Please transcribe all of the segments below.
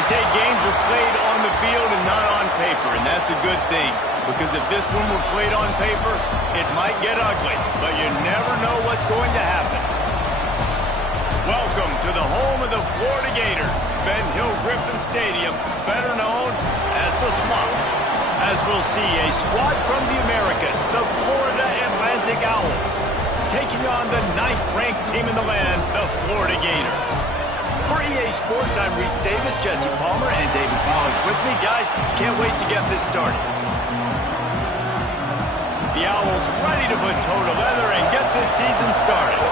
They say games are played on the field and not on paper, and that's a good thing. Because if this one were played on paper, it might get ugly, but you never know what's going to happen. Welcome to the home of the Florida Gators, Ben Hill Griffin Stadium, better known as the Swamp. As we'll see a squad from the American, the Florida Atlantic Owls, taking on the 9th-ranked team in the land, the Florida Gators. For EA Sports, I'm Reese Davis, Jesse Palmer, and David Pollack with me. Guys, can't wait to get this started. The Owls ready to put toe to leather and get this season started.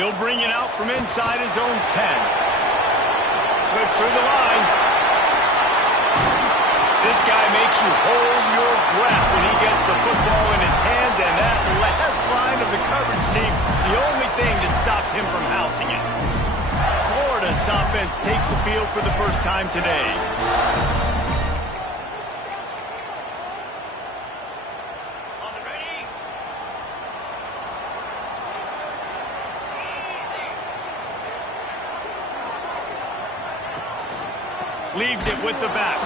He'll bring it out from inside his own 10. Slips through the line. This guy makes you hold your breath when he gets the football in his hands, and that last line of the coverage team, the only thing that stopped him from housing it. Florida's offense takes the field for the first time today. Leaves it with the back.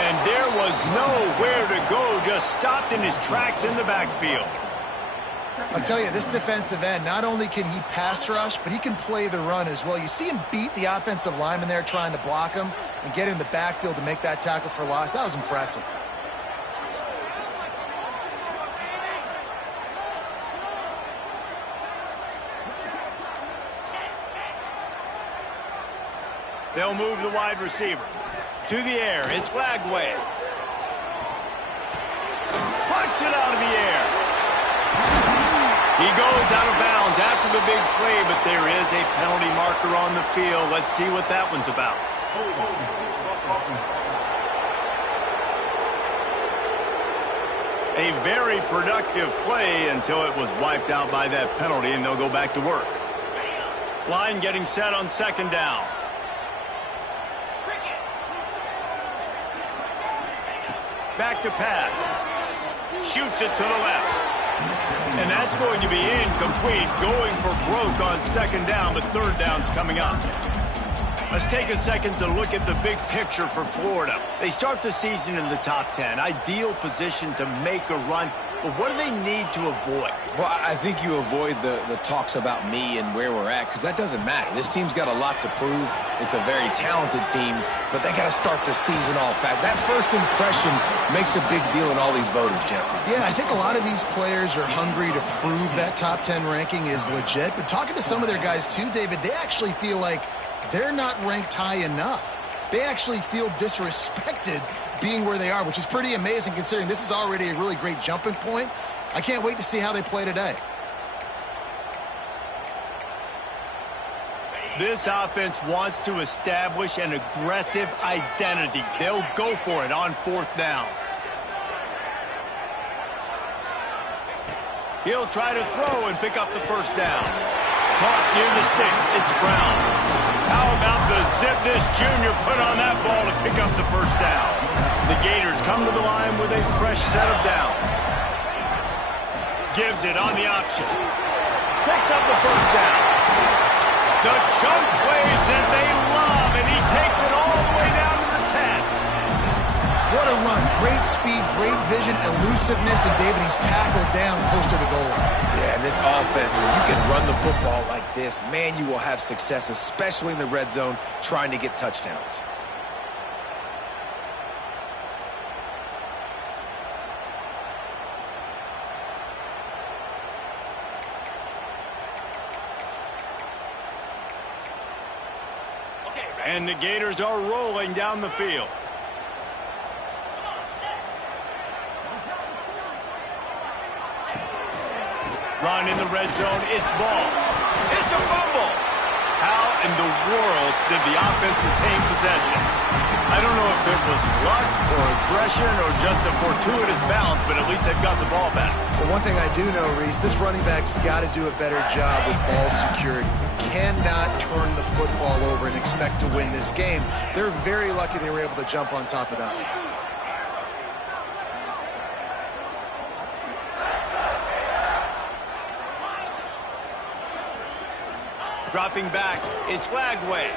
And there was nowhere to go, just stopped in his tracks in the backfield. I'll tell you, this defensive end, not only can he pass rush, but he can play the run as well. You see him beat the offensive lineman there trying to block him and get in the backfield to make that tackle for loss. That was impressive. They'll move the wide receiver. To the air, it's Lagway. Puts it out of the air. He goes out of bounds after the big play, but there is a penalty marker on the field. Let's see what that one's about. A very productive play until it was wiped out by that penalty, and they'll go back to work. Line getting set on 2nd down. Back to pass. Shoots it to the left. And that's going to be incomplete. Going for broke on 2nd down, but 3rd down's coming up. Let's take a second to look at the big picture for Florida. They start the season in the top 10. Ideal position to make a run. But what do they need to avoid? Well, I think you avoid the talks about me and where we're at, because that doesn't matter. This team's got a lot to prove. It's a very talented team, but they got to start the season all fast. That first impression makes a big deal in all these voters, Jesse. Yeah, I think a lot of these players are hungry to prove that top 10 ranking is legit. But talking to some of their guys too, David, they actually feel like they're not ranked high enough. They actually feel disrespected being where they are, which is pretty amazing considering this is already a really great jumping point. I can't wait to see how they play today. This offense wants to establish an aggressive identity. They'll go for it on 4th down. He'll try to throw and pick up the 1st down. Caught near the sticks. It's Brown. How about the zip this junior put on that ball to pick up the 1st down? The Gators come to the line with a fresh set of downs. Gives it on the option. Picks up the 1st down. The chunk plays that they love, and he takes it all the way down to the 10. What a run. Great speed, great vision, elusiveness, and David, he's tackled down close to the goal line. Yeah, and this offense, when you can run the football like this, man, you will have success, especially in the red zone, trying to get touchdowns. And the Gators are rolling down the field. Run in the red zone. It's ball. It's a fumble. How in the world did the offense retain possession? I don't know if it was luck or aggression or just a fortuitous bounce, but at least they've got the ball back. Well, one thing I do know, Reese, this running back's got to do a better job with ball security. You cannot turn the football over and expect to win this game. They're very lucky they were able to jump on top of that one. Dropping back, it's Lagway.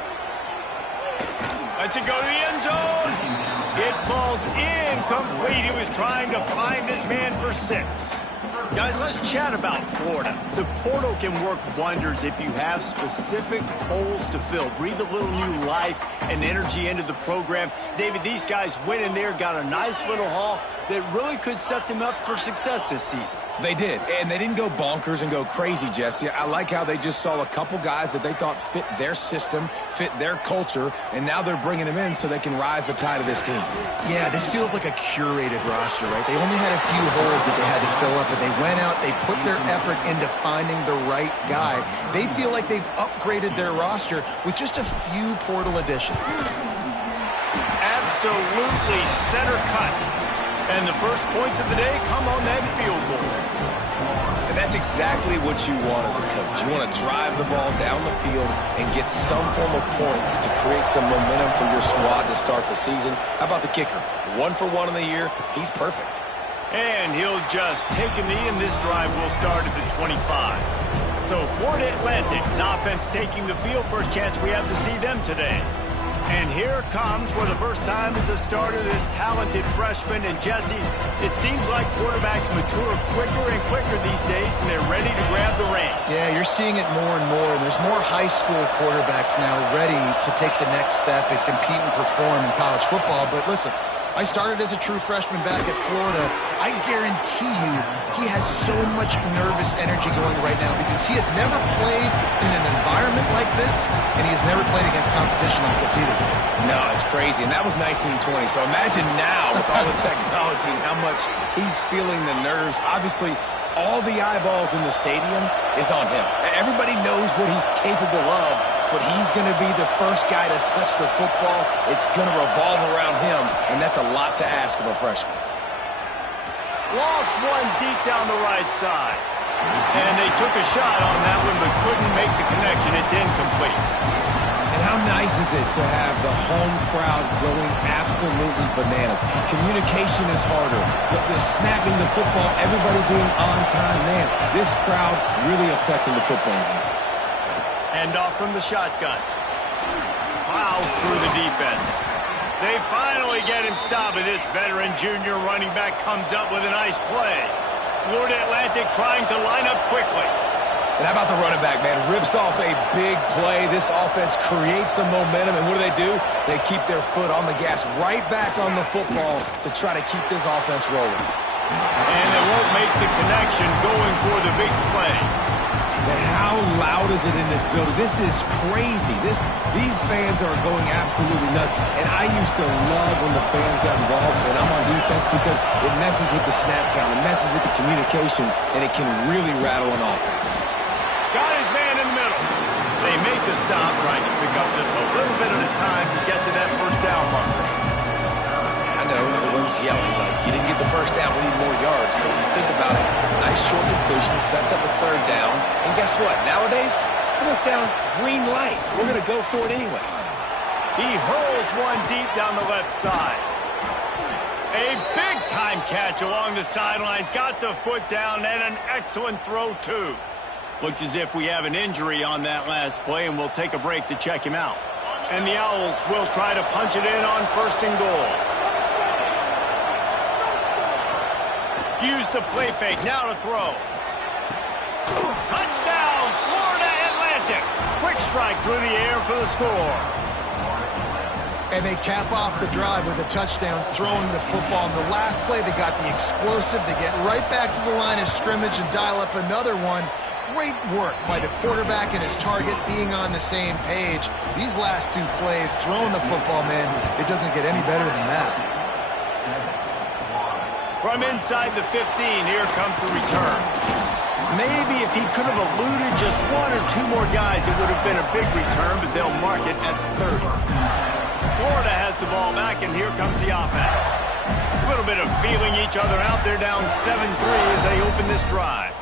Lets it go to the end zone. It falls incomplete. He was trying to find his man for 6. Guys, let's chat about Florida. The portal can work wonders if you have specific holes to fill. Breathe a little new life and energy into the program. David, these guys went in there, got a nice little haul that really could set them up for success this season. They did, and they didn't go bonkers and go crazy, Jesse. I like how they just saw a couple guys that they thought fit their system, fit their culture, and now they're bringing them in so they can rise the tide of this team. Yeah, this feels like a curated roster, right? They only had a few holes that they had to fill up, but they went out, they put their effort into finding the right guy. They feel like they've upgraded their roster with just a few portal additions. Absolutely center cut. And the first points of the day come on that field goal. And that's exactly what you want as a coach. You want to drive the ball down the field and get some form of points to create some momentum for your squad to start the season. How about the kicker? 1 for 1 in the year. He's perfect. And he'll just take a knee, and this drive will start at the 25. So Florida Atlantic's offense taking the field. First chance we have to see them today. And here comes, for the first time as a starter, this talented freshman. And Jesse, it seems like quarterbacks mature quicker and quicker these days, and they're ready to grab the reins. Yeah, you're seeing it more and more. There's more high school quarterbacks now ready to take the next step and compete and perform in college football. But listen, I started as a true freshman back at Florida. I guarantee you he has so much nervous energy going right now because he has never played in an environment like this, and he has never played against competition like this either. No, it's crazy, and that was 1920. So imagine now with all the technology and how much he's feeling the nerves. Obviously, all the eyeballs in the stadium is on him. Everybody knows what he's capable of, but he's going to be the first guy to touch the football. It's going to revolve around him, and that's a lot to ask of a freshman. Lost one deep down the right side. And they took a shot on that one, but couldn't make the connection. It's incomplete. And how nice is it to have the home crowd going absolutely bananas? Communication is harder. The snapping the football, everybody being on time. Man, this crowd really affecting the football game. And off from the shotgun. Plows through the defense. They finally get him stopped, and this veteran junior running back comes up with a nice play. Florida Atlantic trying to line up quickly. And how about the running back, man? Rips off a big play. This offense creates some momentum, and what do? They keep their foot on the gas, right back on the football to try to keep this offense rolling. And they won't make the connection going for the big play. And how loud is it in this building? This is crazy. These fans are going absolutely nuts. And I used to love when the fans got involved, and I'm on defense because it messes with the snap count, it messes with the communication, and it can really rattle an offense. Got his man in the middle. They make the stop, trying to pick up just a little bit at a time to get to that first down marker. I know everyone's yelling, like, you didn't get the first down, we need more yards. But if you think about it, nice short completion, sets up a third down. And guess what? Nowadays, fourth down, green light. We're going to go for it anyways. He hurls one deep down the left side. A big-time catch along the sidelines. Got the foot down, and an excellent throw, too. Looks as if we have an injury on that last play, and we'll take a break to check him out. And the Owls will try to punch it in on 1st and goal. Use the play fake, now to throw. Touchdown, Florida Atlantic. Quick strike through the air for the score. And they cap off the drive with a touchdown, throwing the football. In the last play, they got the explosive. They get right back to the line of scrimmage and dial up another one. Great work by the quarterback and his target being on the same page. These last 2 plays, throwing the football, man, it doesn't get any better than that. From inside the 15, here comes the return. Maybe if he could have eluded just 1 or 2 more guys, it would have been a big return, but they'll mark it at 30. Florida has the ball back, and here comes the offense. A little bit of feeling each other out. They're down 7-3 as they open this drive.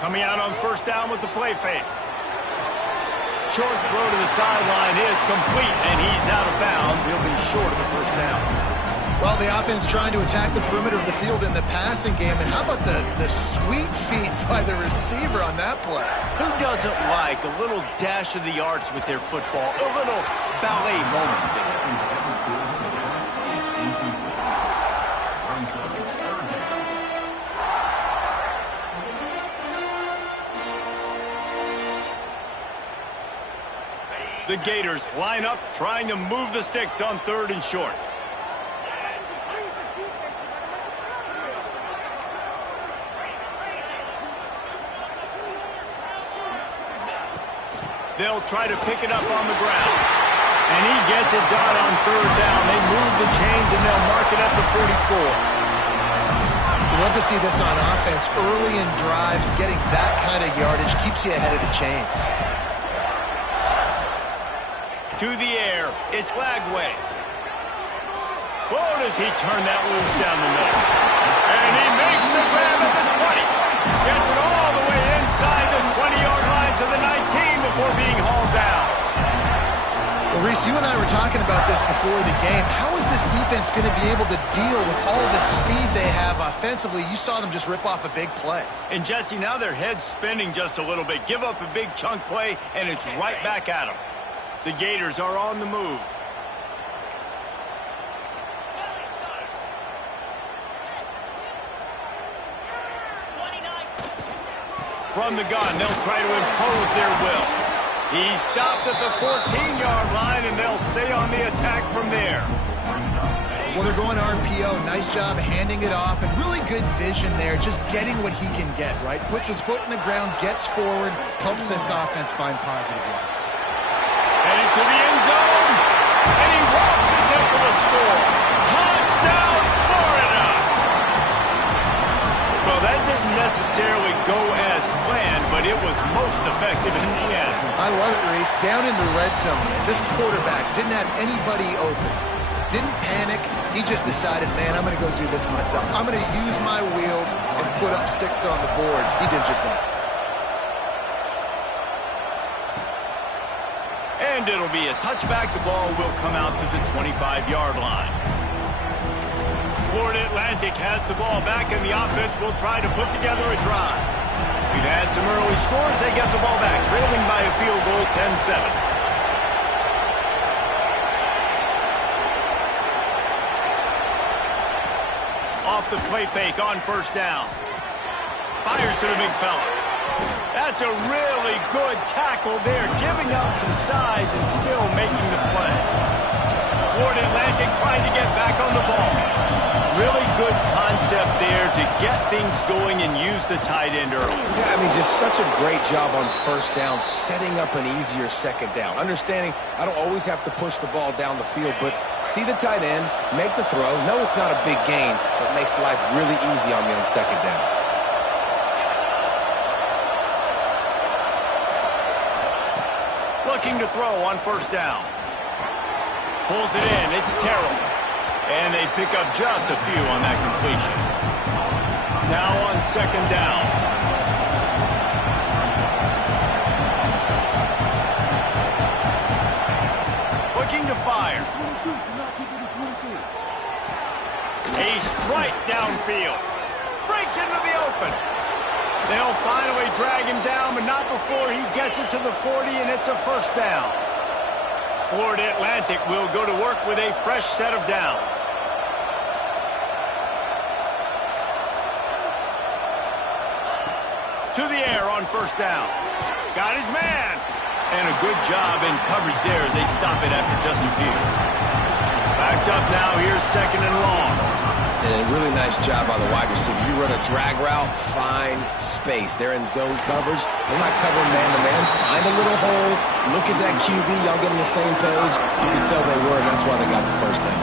Coming out on first down with the play fake. Short throw to the sideline is complete, and he's out of bounds. He'll be short of the first down. Well, the offense trying to attack the perimeter of the field in the passing game. And how about the sweet feet by the receiver on that play? Who doesn't like a little dash of the arts with their football? A little ballet moment there. The Gators line up, trying to move the sticks on 3rd and short. They'll try to pick it up on the ground. And he gets it done on 3rd down. They move the chains, and they'll mark it at the 44. You love to see this on offense. Early in drives, getting that kind of yardage keeps you ahead of the chains. To the air, it's Lagway. Oh, does he turn that loose down the middle. And he makes the grab at the 20. Gets it all the way inside the 20-yard line to the 19 before being hauled down. Well, Reese, you and I were talking about this before the game. How is this defense going to be able to deal with all the speed they have offensively? You saw them just rip off a big play. And, Jesse, now their head's spinning just a little bit. Give up a big chunk play, and it's right back at them. The Gators are on the move. From the gun, they'll try to impose their will. He's stopped at the 14-yard line, and they'll stay on the attack from there. Well, they're going RPO. Nice job handing it off, and really good vision there, just getting what he can get, right? Puts his foot in the ground, gets forward, helps this offense find positive yards. Heading to the end zone, and he walks us in for the score. Touchdown, Florida! Well, that didn't necessarily go as planned, but it was most effective in the end. I love it, Reese. Down in the red zone, and this quarterback didn't have anybody open. Didn't panic. He just decided, man, I'm going to go do this myself. I'm going to use my wheels and put up 6 on the board. He did just that. And it'll be a touchback. The ball will come out to the 25-yard line. Florida Atlantic has the ball back, and the offense will try to put together a drive. We've had some early scores. They get the ball back, trailing by a field goal, 10-7. Off the play fake on first down. Fires to the big fella. That's a really good tackle there, giving up some size and still making the play. Florida Atlantic trying to get back on the ball. Really good concept there to get things going and use the tight end early. Yeah, I mean, just such a great job on first down, setting up an easier second down. Understanding I don't always have to push the ball down the field, but see the tight end, make the throw. No, it's not a big gain, but makes life really easy on me on second down. Looking to throw on first down. Pulls it in. It's Terrell. And they pick up just a few on that completion. Now on second down. Looking to fire. A strike downfield. Breaks into the open. They'll finally drag him down, but not before he gets it to the 40, and it's a first down. Florida Atlantic will go to work with a fresh set of downs. To the air on first down. Got his man. And a good job in coverage there as they stop it after just a few. Backed up now. Here's second and long. And a really nice job by the wide receiver. You run a drag route, find space. They're in zone coverage. They're not covering man-to-man. Find a little hole. Look at that QB. Y'all get on the same page. You can tell they were, and that's why they got the first down.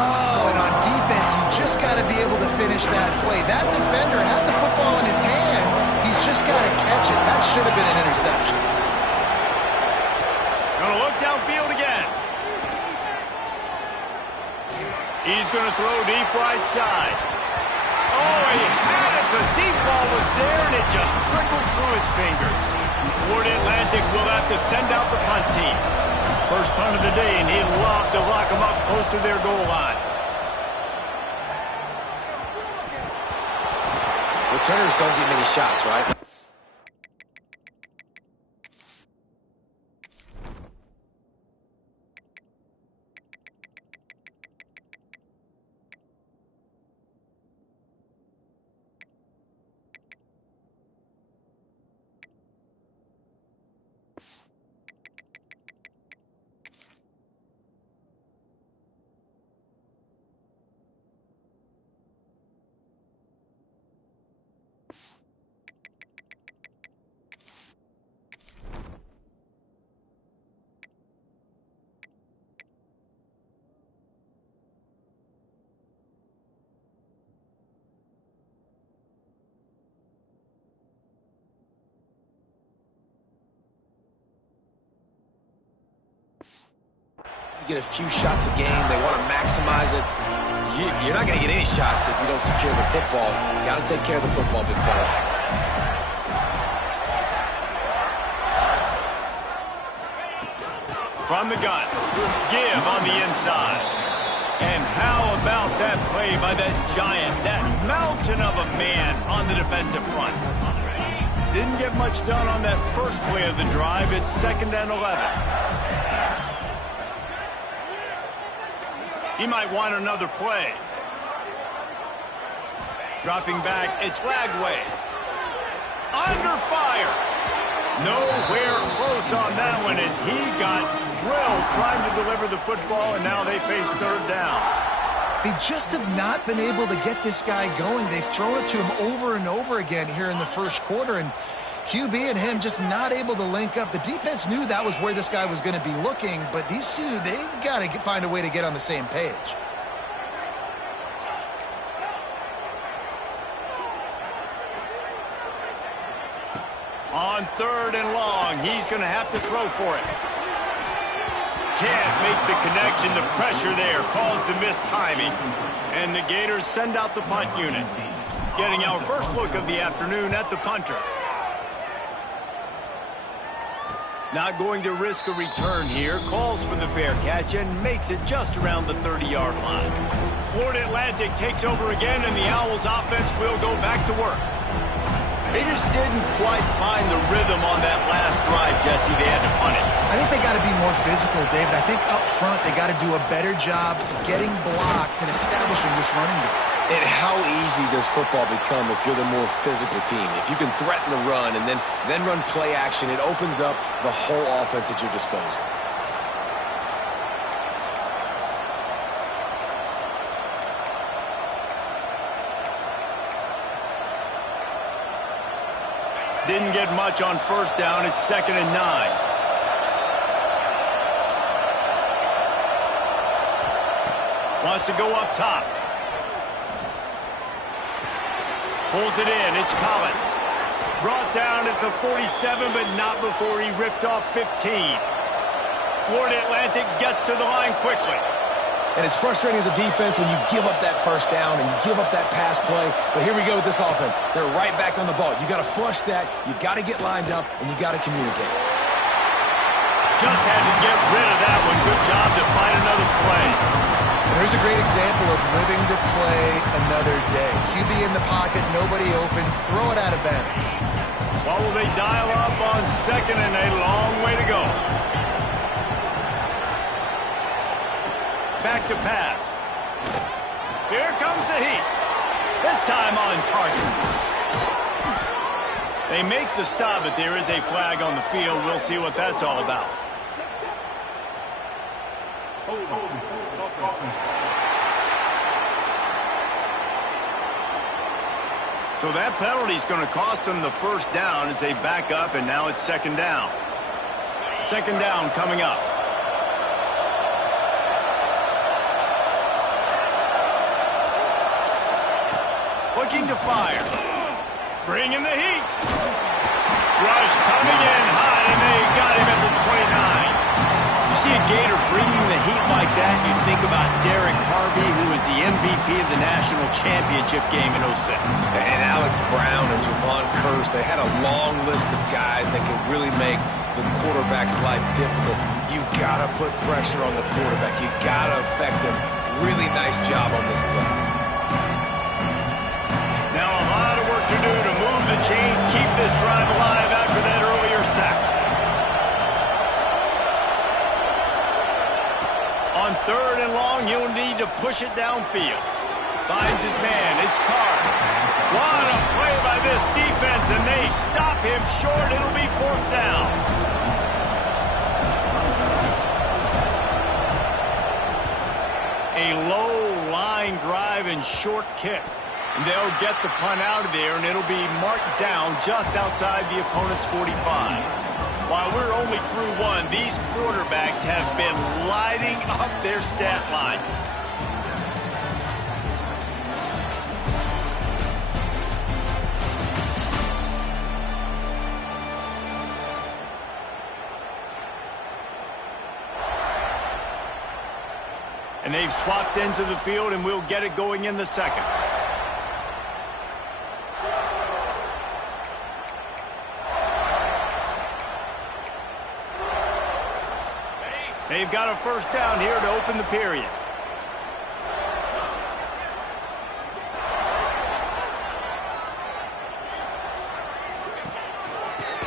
Oh, and on defense, you just got to be able to finish that play. That defender had the football in his hands. He's just got to catch it. That should have been an interception. Gonna look downfield again. He's going to throw deep right side. Oh, he had it. The deep ball was there, and it just trickled through his fingers. Florida Atlantic will have to send out the punt team. First punt of the day, and he'd love to lock them up close to their goal line. Returners don't get many shots, right? Get a few shots a game. They want to maximize it. You're not going to get any shots if you don't secure the football. You got to take care of the football, big fella. From the gun, give on the inside. And how about that play by that giant, that mountain of a man on the defensive front? Didn't get much done on that first play of the drive. It's 2nd and 11. He might want another play. Dropping back, it's Lagway. Under fire. Nowhere close on that one as he got drilled trying to deliver the football, and now they face 3rd down. They just have not been able to get this guy going. They've thrown it to him over and over again here in the first quarter, and QB and him just not able to link up. The defense knew that was where this guy was going to be looking, but these two, they've got to find a way to get on the same page. On 3rd and long, he's going to have to throw for it. Can't make the connection. The pressure there caused the missed timing. And the Gators send out the punt unit. Getting our first look of the afternoon at the punter. Not going to risk a return here. Calls for the fair catch and makes it just around the 30-yard line. Florida Atlantic takes over again, and the Owls offense will go back to work. They just didn't quite find the rhythm on that last drive, Jesse. They had to punt it. I think they got to be more physical, David. I think up front they got to do a better job getting blocks and establishing this running game. And how easy does football become if you're the more physical team? If you can threaten the run and then run play action, it opens up the whole offense at your disposal. Didn't get much on 1st down. It's 2nd and 9. Wants to go up top. Pulls it in. It's Collins. Brought down at the 47, but not before he ripped off 15. Florida Atlantic gets to the line quickly. And it's frustrating as a defense when you give up that 1st down and you give up that pass play. But here we go with this offense. They're right back on the ball. You got to flush that. You got to get lined up, and you got to communicate. Just had to get rid of that one. Good job to find another play. And there's a great example of living to play another day. QB in the pocket, nobody open, throw it out of bounds. Well, will they dial up on 2nd and a long way to go? Back to pass. Here comes the heat. This time on target. They make the stop, but there is a flag on the field. We'll see what that's all about. So that penalty is going to cost them the 1st down as they back up, and now it's 2nd down. 2nd down coming up. Looking to fire. Bringing the heat. Rush coming in hot, and they got him at the 29. see a Gator bringing the heat like that, and you think about Derek Harvey, who was the MVP of the national championship game in '06. And Alex Brown and Javon Curse, they had a long list of guys that could really make the quarterback's life difficult. You gotta put pressure on the quarterback. You gotta affect him. Really nice job on this play. Now a lot of work to do to move the chains, keep this drive alive after that earlier sack. On 3rd and long, he'll need to push it downfield. Finds his man. It's Carr. What a play by this defense, and they stop him short. It'll be 4th down. A low line drive and short kick. And they'll get the punt out of there, and it'll be marked down just outside the opponent's 45. While we're only through one, these quarterbacks have been lighting up their stat line. And they've swapped ends of the field, and we'll get it going in the second. They've got a 1st down here to open the period.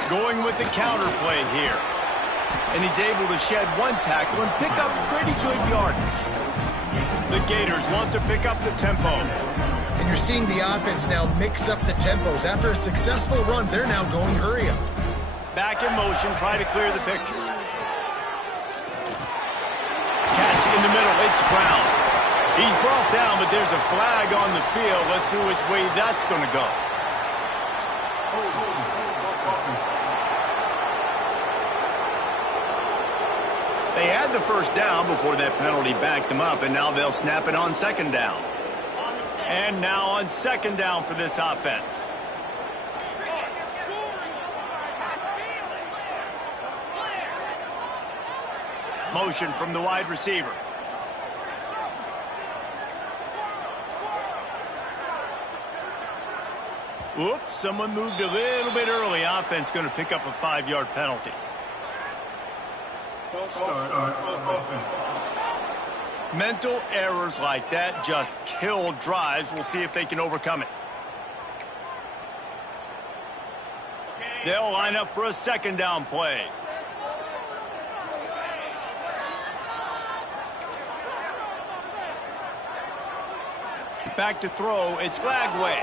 Going with the counter play here. And he's able to shed one tackle and pick up pretty good yardage. The Gators want to pick up the tempo. And you're seeing the offense now mix up the tempos. After a successful run, they're now going hurry up. Back in motion, try to clear the picture. Catch in the middle, it's Brown. He's brought down, but there's a flag on the field. Let's see which way that's going to go. They had the 1st down before that penalty backed them up, and now they'll snap it on 2nd down. And now on 2nd down for this offense. Motion from the wide receiver. Oops, someone moved a little bit early. Offense going to pick up a 5-yard penalty. Mental errors like that just kill drives. We'll see if they can overcome it. They'll line up for a 2nd down play. Back to throw, it's Flagway.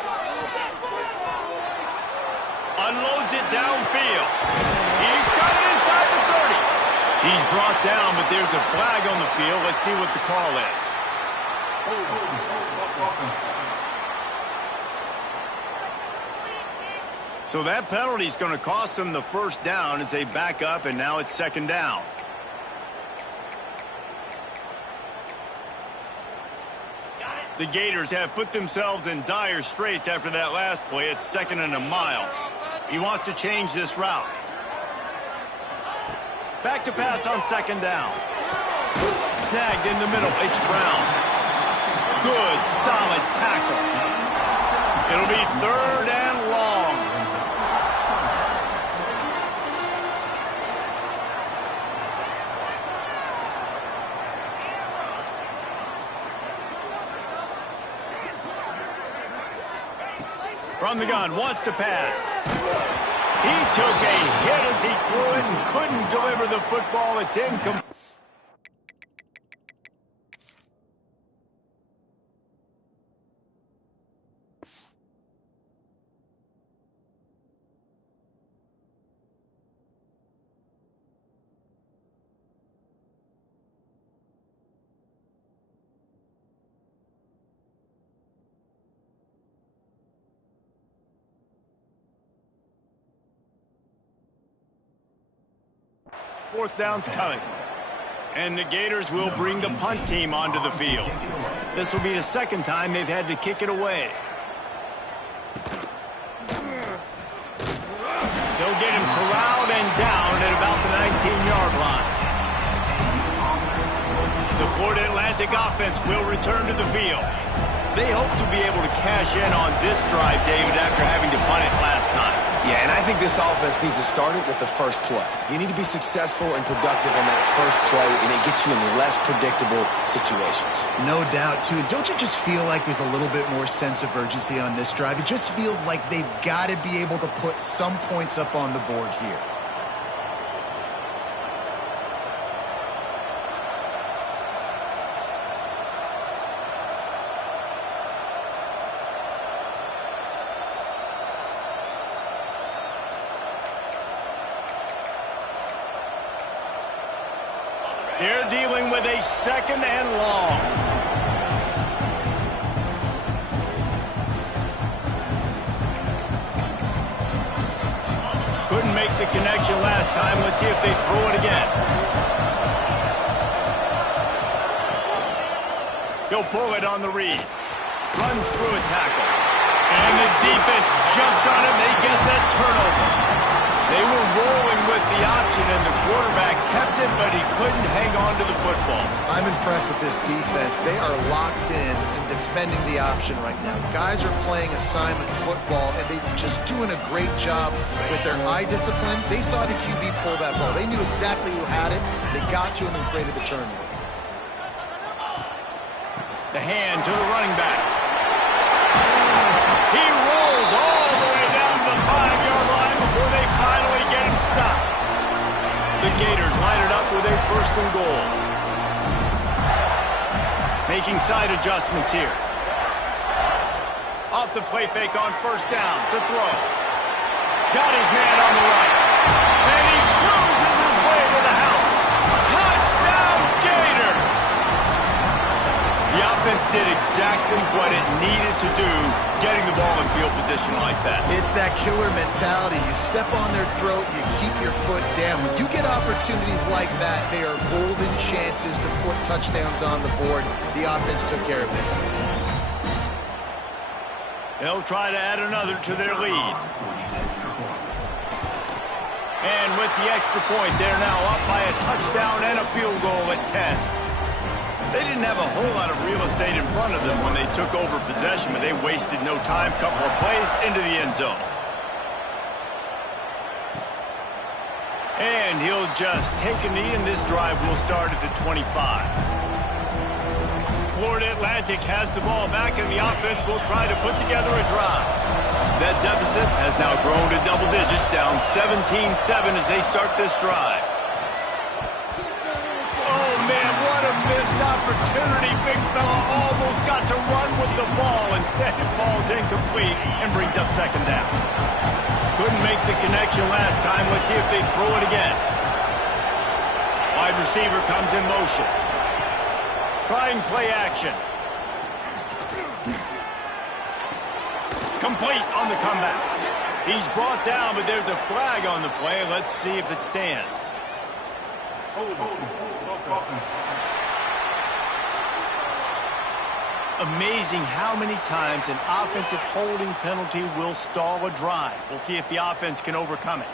Unloads it downfield. He's got it inside the 30. He's brought down, but there's a flag on the field. Let's see what the call is. So that penalty is going to cost them the 1st down as they back up, and now it's 2nd down. The Gators have put themselves in dire straits after that last play. It's 2nd and a mile. He wants to change this route. Back to pass on 2nd down. Snagged in the middle. It's Brown. Good, solid tackle. It'll be 3rd and long. From the gun, wants to pass. He took a hit as he threw it and couldn't deliver the football. It's incomplete. Fourth down's coming. And the Gators will bring the punt team onto the field. This will be the 2nd time they've had to kick it away. They'll get him corralled and down at about the 19-yard line. Florida Atlantic offense will return to the field. They hope to be able to cash in on this drive, David, after having to punt it last time. Yeah, and I think this offense needs to start it with the first play. You need to be successful and productive on that first play, and it gets you in less predictable situations. No doubt, too. And don't you just feel like there's a little bit more sense of urgency on this drive? It just feels like they've got to be able to put some points up on the board here. They're dealing with a 2nd and long. Couldn't make the connection last time. Let's see if they throw it again. He'll pull it on the read. Runs through a tackle. And the defense jumps on it. They get that turnover. They were rolling with the option, and the quarterback kept it, but he couldn't hang on to the football. I'm impressed with this defense. They are locked in and defending the option right now. Guys are playing assignment football, and they're just doing a great job with their eye discipline. They saw the QB pull that ball. They knew exactly who had it. They got to him and created the turnover. The hand to the running back. He rolls all the way down to the 5-yard line before they finally get him stopped. The Gators line it up with a 1st and goal. Making side adjustments here. Off the play fake on 1st down to throw. Got his man on the right. And he cruises his way to the house. Touchdown Gators! The offense did exactly what it needed to do, getting the ball in field position like that. It's that killer mentality. You step on their throat, you keep your foot down. When you get opportunities like that, they are golden chances to put touchdowns on the board. The offense took care of business. They'll try to add another to their lead. And with the extra point, they're now up by a touchdown and a field goal at 10. They didn't have a whole lot of real estate in front of them when they took over possession, but they wasted no time. Couple of plays into the end zone. And he'll just take a knee, and this drive will start at the 25. Florida Atlantic has the ball back, and the offense will try to put together a drive. That deficit has now grown to double digits, down 17-7 as they start this drive. Oh, man, what a missed opportunity. Big fella almost got to run with the ball. Instead, it falls incomplete and brings up 2nd down. Couldn't make the connection last time. Let's see if they throw it again. Wide receiver comes in motion. Trying play action. Complete on the comeback. He's brought down, but there's a flag on the play. Let's see if it stands. Amazing how many times an offensive holding penalty will stall a drive. We'll see if the offense can overcome it.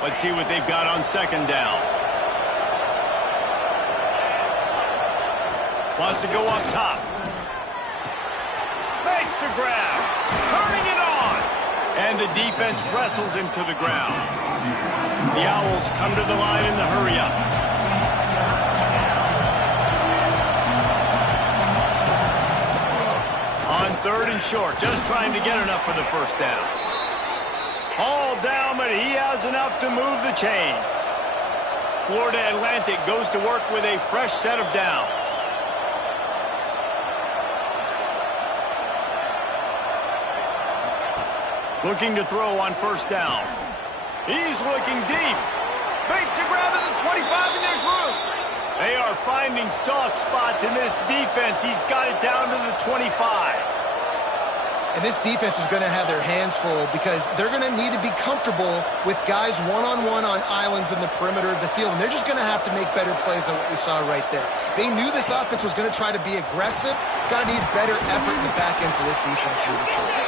Let's see what they've got on 2nd down. Wants to go up top. Makes the grab. Turning it on. And the defense wrestles him to the ground. The Owls come to the line in the hurry-up. On 3rd and short, just trying to get enough for the 1st down. All down, but he has enough to move the chains. Florida Atlantic goes to work with a fresh set of downs. Looking to throw on 1st down. He's looking deep. Makes a grab at the 25, and there's room. They are finding soft spots in this defense. He's got it down to the 25. And this defense is going to have their hands full because they're going to need to be comfortable with guys one-on-one on islands in the perimeter of the field. And they're just going to have to make better plays than what we saw right there. They knew this offense was going to try to be aggressive. Got to need better effort in the back end for this defense moving forward.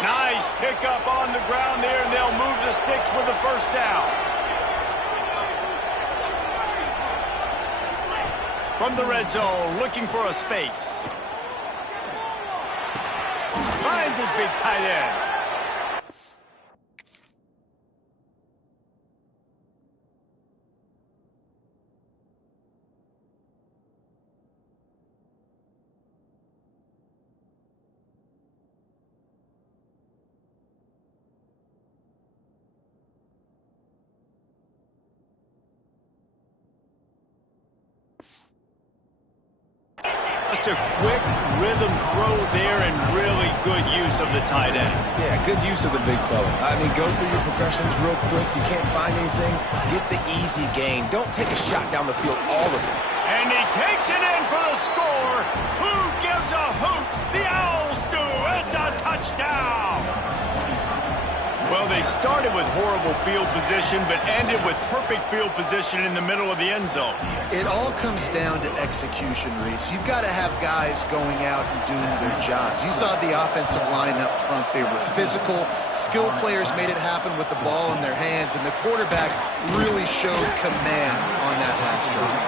Nice pickup on the ground there, and they'll move the sticks with the first down. From the red zone, looking for a space. Finds his big tight end. Just a quick rhythm throw there and really good use of the tight end. Yeah, good use of the big fella. I mean, go through your progressions real quick. You can't find anything. Get the easy gain. Don't take a shot down the field all of it. And he takes it in for the score. Who gives a hoot? The Owls do. It's a touchdown. Well, they started with horrible field position, but ended with perfect field position in the middle of the end zone. It all comes down to execution, Reese. You've got to have guys going out and doing their jobs. You saw the offensive line up front. They were physical. Skilled players made it happen with the ball in their hands, and the quarterback really showed command on that last drive.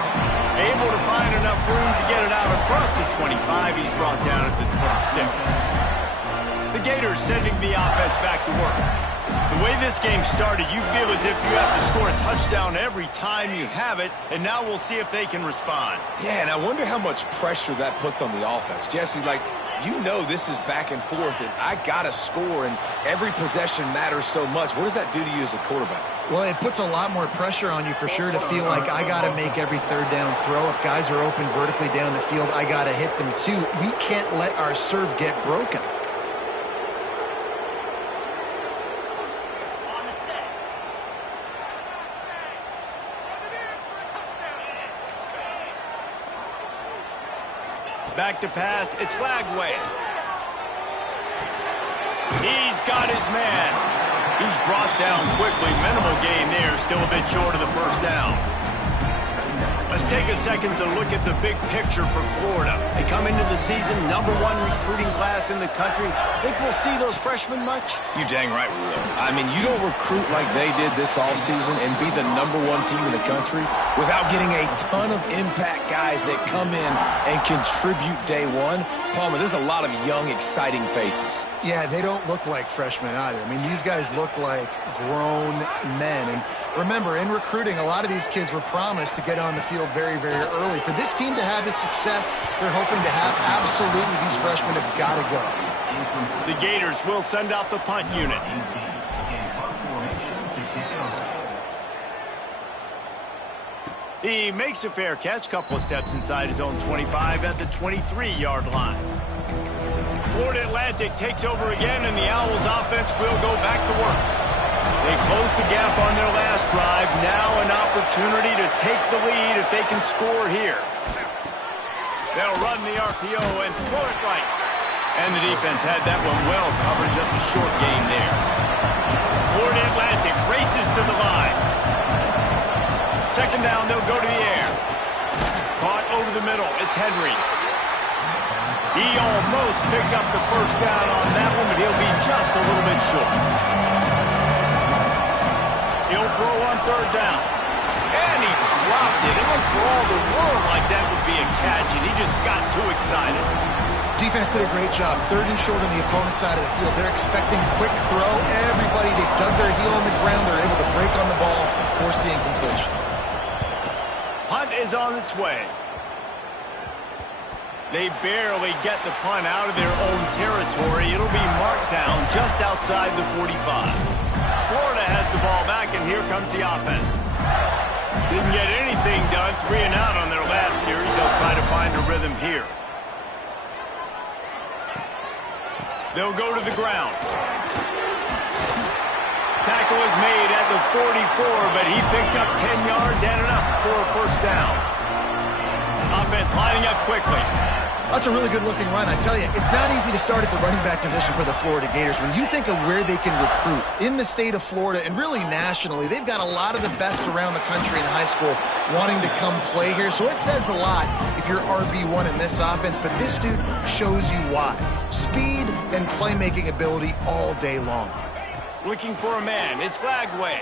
Able to find enough room to get it out across the 25. He's brought down at the 26. The Gators sending the offense back to work. The way this game started, you feel as if you have to score a touchdown every time you have it, and now we'll see if they can respond. Yeah, and I wonder how much pressure that puts on the offense. Jesse, like, you know this is back and forth, and I got to score, and every possession matters so much. What does that do to you as a quarterback? Well, it puts a lot more pressure on you for sure to feel like I got to make every third down throw. If guys are open vertically down the field, I got to hit them too. We can't let our serve get broken. Back to pass, it's Lagway. He's got his man. He's brought down quickly. Minimal gain there, still a bit short of the first down. Let's take a second to look at the big picture for Florida. They come into the season #1 recruiting class in the country. Think we'll see those freshmen much? You dang right we will. I mean, you don't recruit like they did this offseason and be the #1 team in the country without getting a ton of impact guys that come in and contribute day one. Palmer, there's a lot of young, exciting faces. Yeah, they don't look like freshmen either. I mean, these guys look like grown men. And remember, in recruiting, a lot of these kids were promised to get on the field very, very early. For this team to have the success they're hoping to have, absolutely these freshmen have got to go. The Gators will send out the punt unit. He makes a fair catch, couple of steps inside his own 25 at the 23-yard line. Florida Atlantic takes over again, and the Owls offense will go back to work. They close the gap on their last drive. Now an opportunity to take the lead if they can score here. They'll run the RPO and throw it right. And the defense had that one well covered, just a short gain there. Florida Atlantic races to the line. Second down, they'll go to the air. Caught over the middle. It's Henry. He almost picked up the first down on that one, but he'll be just a little bit short. He'll throw on third down. And he dropped it. It looked for all the world like that would be a catch, and he just got too excited. Defense did a great job. Third and short on the opponent's side of the field. They're expecting quick throw. Everybody, they dug their heel on the ground. They're able to break on the ball, force the incompletion. Punt is on its way. They barely get the punt out of their own territory. It'll be marked down just outside the 45. Florida has the ball back, and here comes the offense. Didn't get anything done. 3 and out on their last series. They'll try to find a rhythm here. They'll go to the ground. Tackle is made at the 44, but he picked up 10 yards and enough for a first down. Offense lining up quickly. That's a really good-looking run. I tell you, it's not easy to start at the running back position for the Florida Gators. When you think of where they can recruit in the state of Florida and really nationally, they've got a lot of the best around the country in high school wanting to come play here. So it says a lot if you're RB1 in this offense, but this dude shows you why. Speed and playmaking ability all day long. Looking for a man. It's Lagway.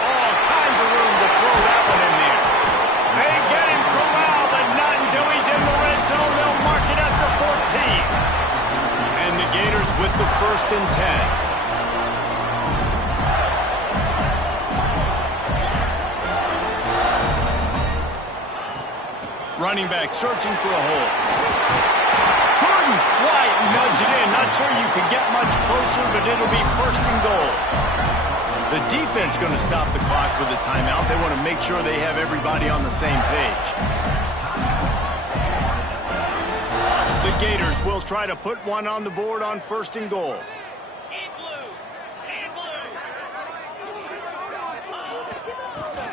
All kinds of room to throw that one in there. They get him corralled, but not until he's in the red zone. They'll mark it at the 14. And the Gators with the 1st and 10. Running back searching for a hole. Couldn't quite nudge it in. Not sure you could get much closer, but it'll be 1st and goal. The defense going to stop the clock with a timeout. They want to make sure they have everybody on the same page. The Gators will try to put one on the board on 1st and goal.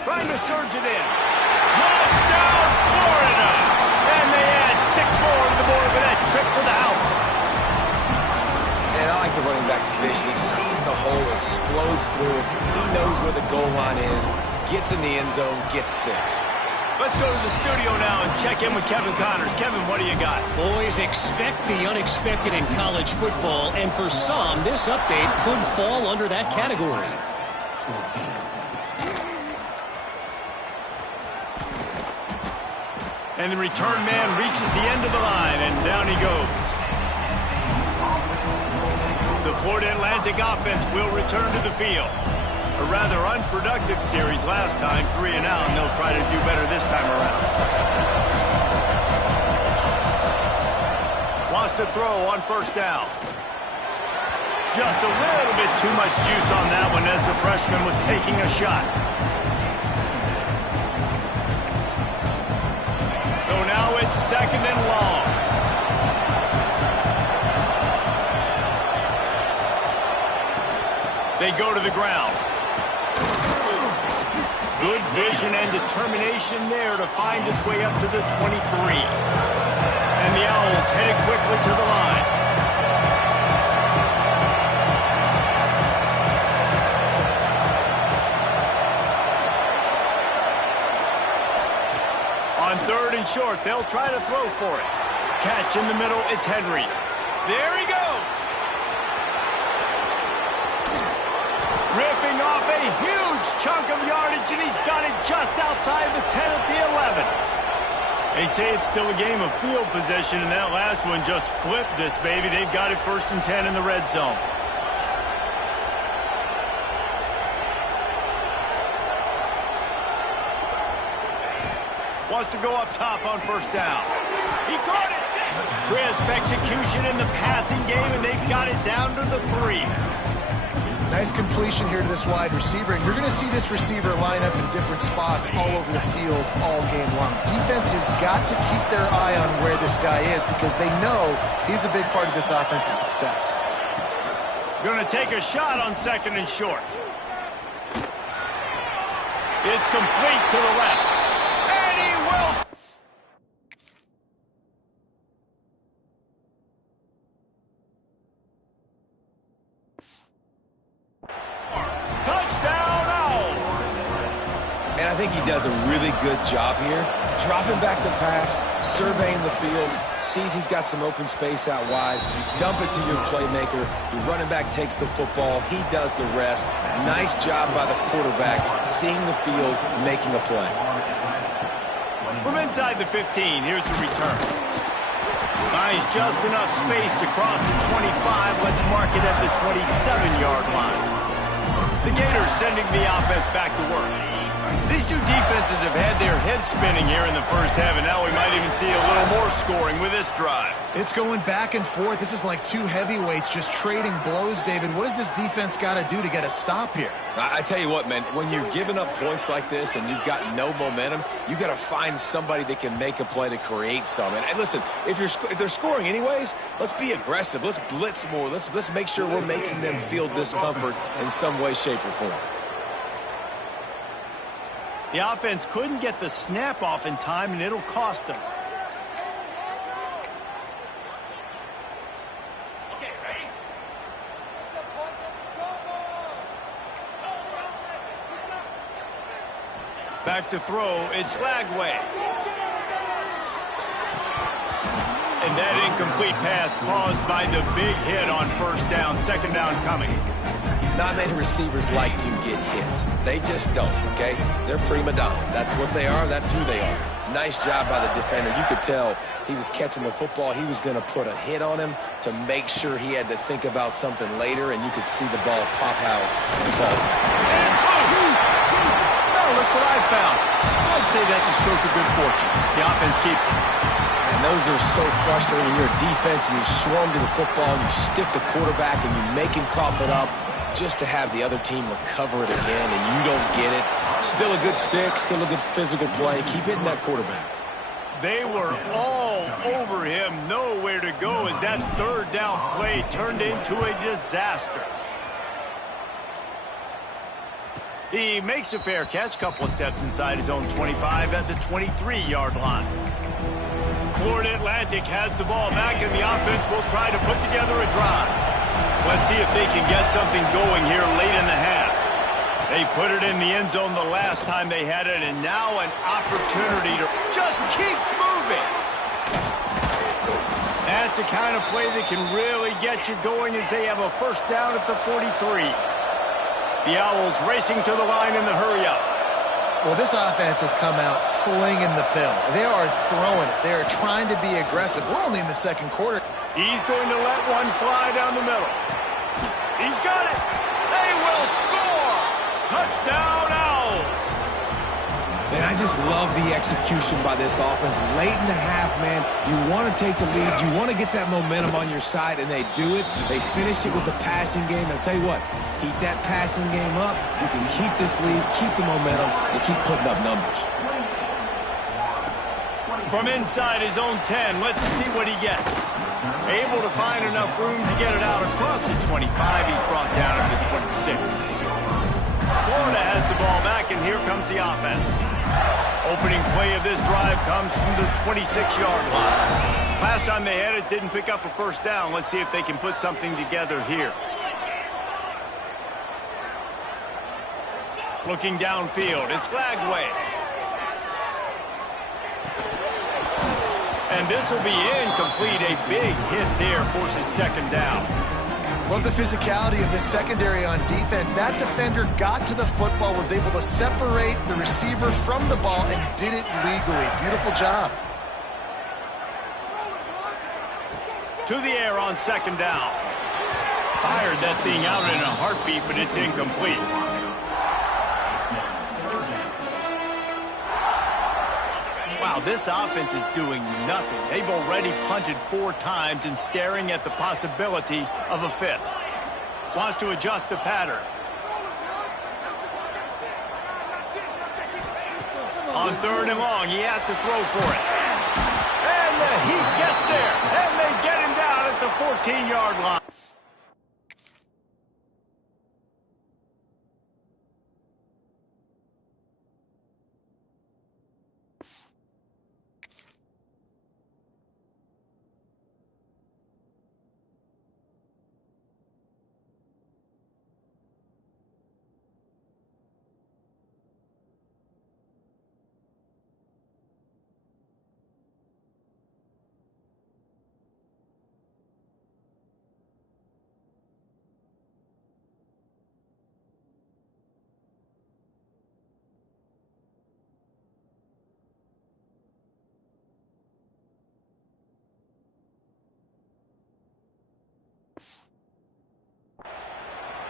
Trying to surge it in. Touchdown, Florida! And they add 6 more to the board with that trip to the house. And I like the running back's vision. He sees the hole, explodes through it. He knows where the goal line is, gets in the end zone, gets 6. Let's go to the studio now and check in with Kevin Connors. Kevin, what do you got? Boys, expect the unexpected in college football, and for some, this update could fall under that category. And the return man reaches the end of the line, and down he goes. The Florida Atlantic offense will return to the field. A rather unproductive series last time, 3 and out, and they'll try to do better this time around. Lost a throw on 1st down. Just a little bit too much juice on that one as the freshman was taking a shot. So now it's 2nd and long. They go to the ground. Good vision and determination there to find his way up to the 23. And the Owls headed quickly to the line. On 3rd and short, they'll try to throw for it. Catch in the middle, it's Henry. There he goes. Ripping off a huge chunk of yardage, and he's got it just outside the 10 at the 11. They say it's still a game of field possession, and that last one just flipped this baby. They've got it 1st and 10 in the red zone. Wants to go up top on 1st down. He caught it. Crisp execution in the passing game, and they've got it down to the 3. Nice completion here to this wide receiver, and you're going to see this receiver line up in different spots all over the field all game long. Defense has got to keep their eye on where this guy is because they know he's a big part of this offense's success. Going to take a shot on 2nd and short. It's complete to the left. And he will... Touchdown, Owls! And I think he does a really good job here. Dropping back to pass, surveying the field, sees he's got some open space out wide, dump it to your playmaker. Your running back takes the football. He does the rest. Nice job by the quarterback, seeing the field, making a play. From inside the 15, here's the return. Finds just enough space to cross the 25. Let's mark it at the 27-yard line. The Gators sending the offense back to work. These two defenses have had their heads spinning here in the first half, and now we might even see a little more scoring with this drive. It's going back and forth. This is like two heavyweights just trading blows, David. What does this defense got to do to get a stop here? I tell you what, man, when you're giving up points like this and you've got no momentum, you got to find somebody that can make a play to create some. And listen, if they're scoring anyways, let's be aggressive. Let's blitz more. Let's make sure we're making them feel discomfort in some way, shape, or form. The offense couldn't get the snap off in time, and it'll cost them. Back to throw, it's Lagway. And that incomplete pass caused by the big hit on first down. Second down coming. Not many receivers like to get hit. They just don't, okay? They're prima donnas. That's what they are. That's who they are. Nice job by the defender. You could tell he was catching the football. He was going to put a hit on him to make sure he had to think about something later, and you could see the ball pop out and fall. And it's loose. Now look what I found. I'd say that's a stroke of good fortune. The offense keeps it. And those are so frustrating when you're a defense and you swarm to the football and you stick the quarterback and you make him cough it up just to have the other team recover it again and you don't get it. Still a good stick, still a good physical play. Keep hitting that quarterback. They were all over him. Nowhere to go as that third down play turned into a disaster. He makes a fair catch, couple of steps inside his own 25 at the 23-yard line. Florida Atlantic has the ball back, and the offense will try to put together a drive. Let's see if they can get something going here late in the half. They put it in the end zone the last time they had it, and now an opportunity to just keeps moving. That's the kind of play that can really get you going as they have a first down at the 43. The Owls racing to the line in the hurry-up. Well, this offense has come out slinging the pill. They are throwing it. They are trying to be aggressive. We're only in the second quarter. He's going to let one fly down the middle. He's got it. They will score. Touchdown, Owls. Man, I just love the execution by this offense. Late in the half, man, you want to take the lead. You want to get that momentum on your side, and they do it. They finish it with the passing game. I'll tell you what, keep that passing game up. You can keep this lead, keep the momentum, and keep putting up numbers. From inside his own 10, let's see what he gets. Able to find enough room to get it out across the 25. He's brought down at the 26. Florida has the ball back, and here comes the offense. Opening play of this drive comes from the 26-yard line. Last time they had it, didn't pick up a first down. Let's see if they can put something together here. Looking downfield, it's Lagway. And this will be incomplete. A big hit there forces second down. Love the physicality of this secondary on defense. That defender got to the football, was able to separate the receiver from the ball, and did it legally. Beautiful job. To the air on second down. Fired that thing out in a heartbeat, but it's incomplete. Wow, this offense is doing nothing. They've already punted 4 times and staring at the possibility of a 5th. Wants to adjust the pattern. On third and long, he has to throw for it. And the Heat gets there, and they get him down at the 14-yard line.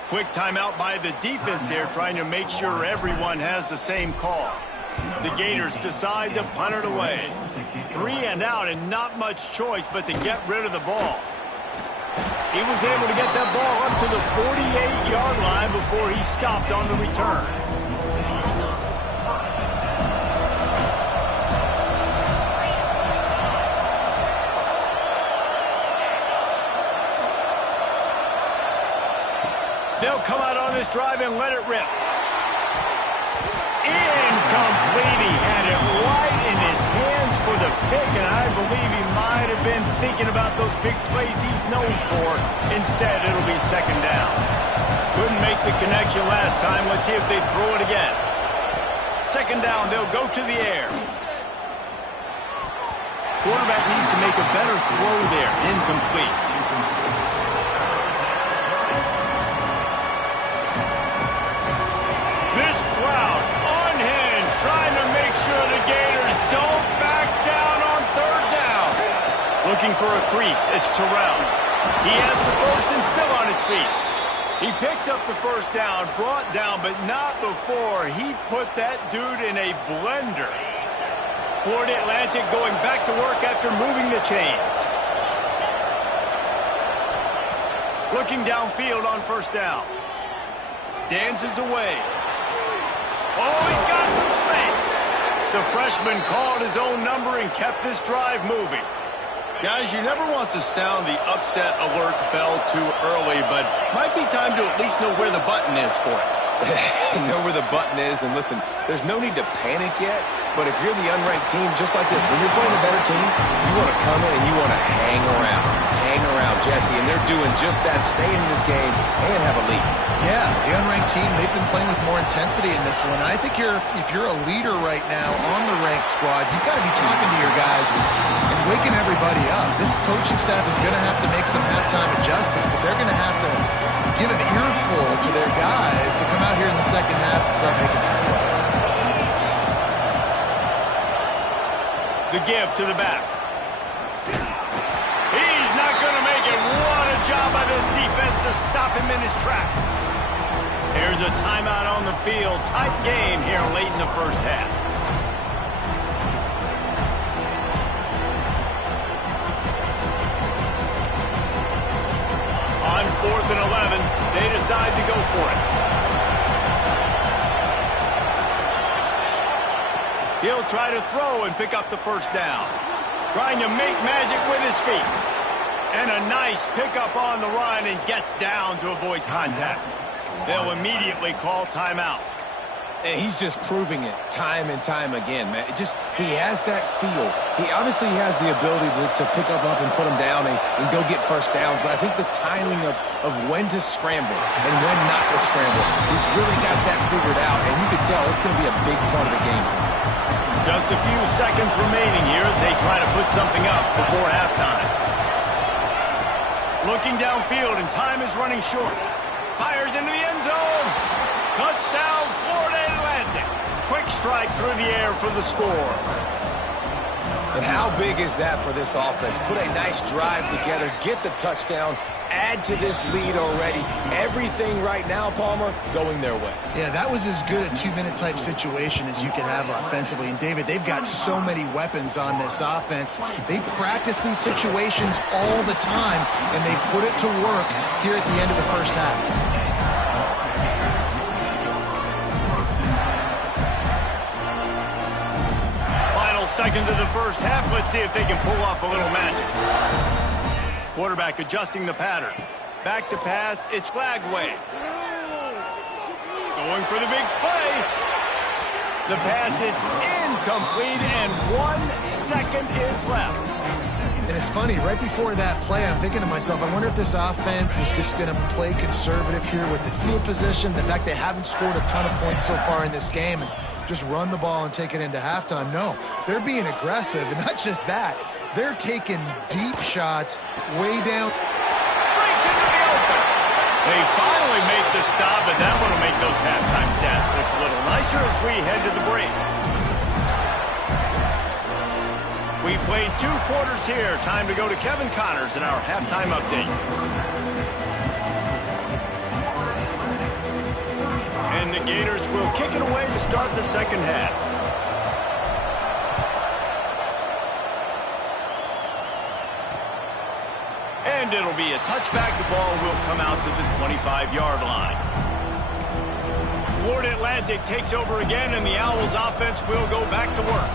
Quick timeout by the defense there, trying to make sure everyone has the same call. The Gators decide to punt it away. 3 and out, and not much choice but to get rid of the ball. He was able to get that ball up to the 48-yard line before he stopped on the return. They'll come out on this drive and let it rip. Incomplete. He had it right in his hands for the pick, and I believe he might have been thinking about those big plays he's known for. Instead, it'll be second down. Couldn't make the connection last time. Let's see if they throw it again. Second down, they'll go to the air. Quarterback needs to make a better throw there. Incomplete. This crowd unhinged, trying to make sure the Gators don't back down on third down. Looking for a crease. It's Terrell. He has the first and still on his feet. He picks up the first down, brought down, but not before he put that dude in a blender. Florida Atlantic going back to work after moving the chains. Looking downfield on first down. Dances away. Oh, he's got some space. The freshman called his own number and kept this drive moving. Guys, you never want to sound the upset alert bell too early, but might be time to at least know where the button is for it. Know where the button is, and listen, there's no need to panic yet, but if you're the unranked team, just like this, when you're playing a better team, you want to come in and you want to hang around, Jesse, and they're doing just that, staying in this game and have a lead. Yeah, the unranked team, they've been playing with more intensity in this one. I think if you're a leader right now on the ranked squad, you've got to be talking to your guys and waking everybody up. This coaching staff is going to have to make some halftime adjustments, but they're going to have to give an earful to their guys to come out here in the second half and start making some plays. The give to the back. He's not going to make it. What a job by this defense to stop him in his tracks. Here's a timeout on the field. Tight game here late in the first half. On 4th and 11, they decide to go for it. He'll try to throw and pick up the first down. Trying to make magic with his feet. And a nice pickup on the run and gets down to avoid contact. They'll immediately call timeout. And he's just proving it time and time again, man. He has that feel. He obviously has the ability to pick up and put him down and go get first downs, but I think the timing of when to scramble and when not to scramble, he's really got that figured out, and you can tell it's going to be a big part of the game. Just a few seconds remaining here as they try to put something up before halftime. Looking downfield, and time is running short. Fires into the end zone. Touchdown, Florida Atlantic. Quick strike through the air for the score. And how big is that for this offense? Put a nice drive together, get the touchdown, add to this lead already. Everything right now, Palmer, going their way. Yeah, that was as good a two-minute type situation as you could have offensively. And, David, they've got so many weapons on this offense. They practice these situations all the time, and they put it to work here at the end of the first half. Seconds of the first half. Let's see if they can pull off a little magic. Quarterback adjusting the pattern. Back to pass. It's Flagway. Going for the big play. The pass is incomplete, and 1 second is left. And it's funny, right before that play, I'm thinking to myself, I wonder if this offense is just going to play conservative here with the field position, the fact they haven't scored a ton of points so far in this game, and just run the ball and take it into halftime. No, they're being aggressive, and not just that, they're taking deep shots way down. Breaks into the open. They finally make the stop, and that one will make those halftime stats look a little nicer as we head to the break. We've played 2 quarters here. Time to go to Kevin Connors in our halftime update. And the Gators will kick it away to start the second half. And it'll be a touchback. The ball will come out to the 25-yard line. Florida Atlantic takes over again, and the Owls offense will go back to work.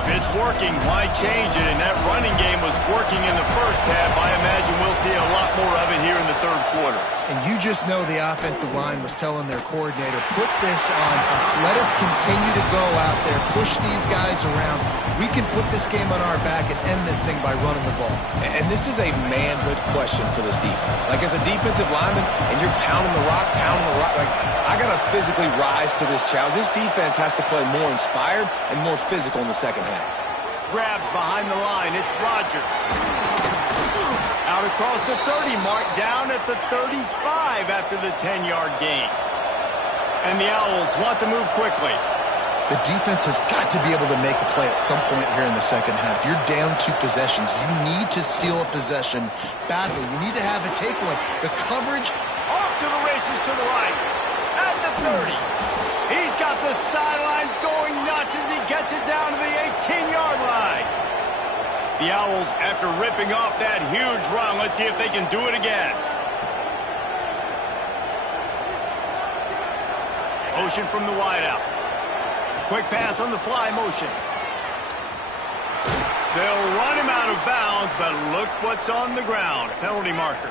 If it's working, why change it? And that running game was working in the first half. I imagine we'll see a lot more of it here in the third quarter. And you just know the offensive line was telling their coordinator, put this on us. Let us continue to go out there, push these guys around. We can put this game on our back and end this thing by running the ball. And this is a manhood question for this defense. Like, as a defensive lineman, and you're pounding the rock, like, I got to physically rise to this challenge. This defense has to play more inspired and more physical in the second half. Grabbed behind the line. It's Rodgers. Out across the 30 mark, down at the 35 after the 10-yard gain. And the Owls want to move quickly. The defense has got to be able to make a play at some point here in the second half. You're down 2 possessions. You need to steal a possession badly. You need to have a takeaway. The coverage off to the races to the right. At the 30. He's got the sidelines going nuts as he gets it down to the 18-yard line. The Owls, after ripping off that huge run, let's see if they can do it again. Motion from the wideout. Quick pass on the fly motion. They'll run him out of bounds, but look what's on the ground. Penalty marker.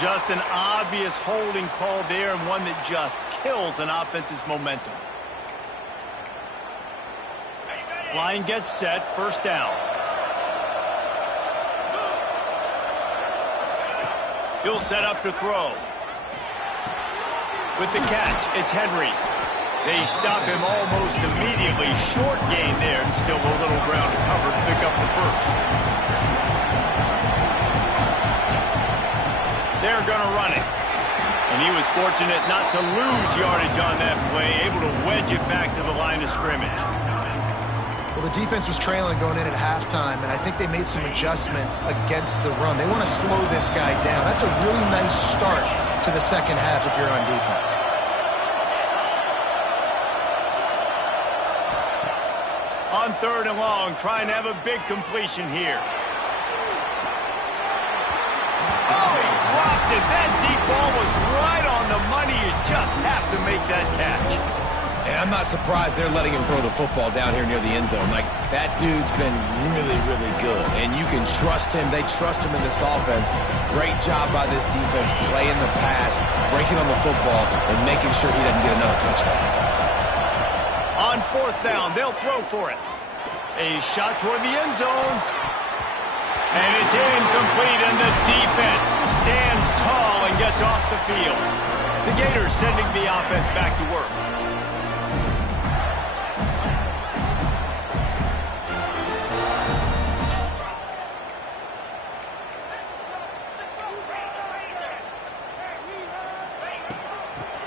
Just an obvious holding call there, and one that just kills an offense's momentum. Line gets set, first down. He'll set up to throw. With the catch, it's Henry. They stop him almost immediately. Short gain there, and still a little ground to cover to pick up the first. They're going to run it. And he was fortunate not to lose yardage on that play, able to wedge it back to the line of scrimmage. Well, the defense was trailing going in at halftime, and I think they made some adjustments against the run. They want to slow this guy down. That's a really nice start to the second half if you're on defense. On 3rd and long, trying to have a big completion here. Dropped it. That deep ball was right on the money. You just have to make that catch. And I'm not surprised they're letting him throw the football down here near the end zone. Like, that dude's been really, really good. And you can trust him. They trust him in this offense. Great job by this defense playing the pass, breaking on the football, and making sure he doesn't get another touchdown. On 4th down, they'll throw for it. A shot toward the end zone. And it's incomplete, and the defense stands tall and gets off the field. The Gators sending the offense back to work.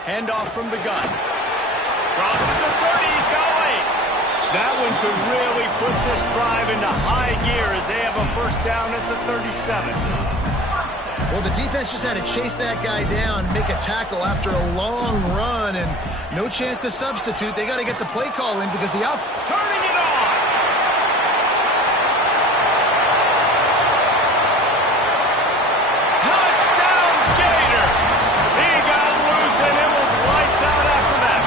Handoff from the gun. Crosses the 30, he's going. That one could really put this drive into high gear as they have a first down at the 37. Well, the defense just had to chase that guy down, make a tackle after a long run, and no chance to substitute. They got to get the play call in because the turning it on. Touchdown, Gator. He got loose, and it was lights out after that.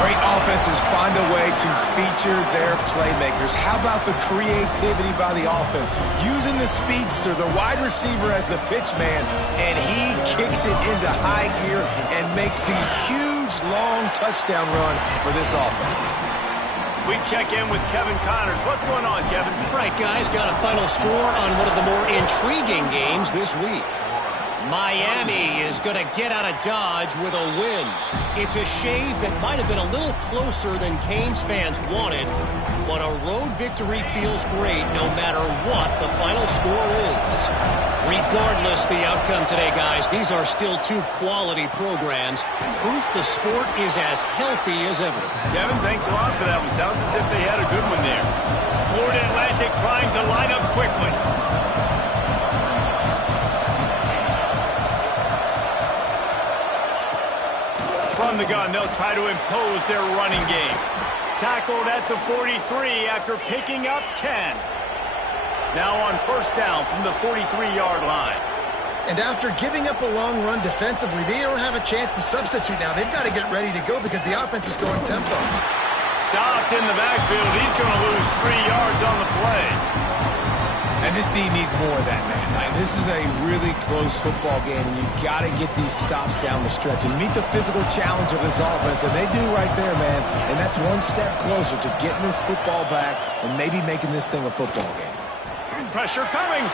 Great offenses find a way to feature their playmakers. How about the creativity by the offense? Using the speedster, the wide receiver as the pitch man, and he kicks it into high gear and makes the huge, long touchdown run for this offense. We check in with Kevin Connors. What's going on, Kevin? Right, guys, got a final score on one of the more intriguing games this week. Miami is going to get out of Dodge with a win. It's a shave that might have been a little closer than Canes fans wanted, but a road victory feels great no matter what the final score is. Regardless the outcome today, guys, these are still 2 quality programs. Proof the sport is as healthy as ever. Kevin, thanks a lot for that one. Sounds as if they had a good one there. Florida Atlantic trying to line up quickly. From the gun, they'll try to impose their running game. Tackled at the 43 after picking up 10. Now on first down from the 43-yard line. And after giving up a long run defensively, they don't have a chance to substitute now. They've got to get ready to go because the offense is going tempo. stopped in the backfield. He's going to lose 3 yards on the play. And this team needs more of that, man. Like, this is a really close football game, and you got to get these stops down the stretch and meet the physical challenge of this offense, and they do right there, man. And that's one step closer to getting this football back and maybe making this thing a football game. Pressure coming.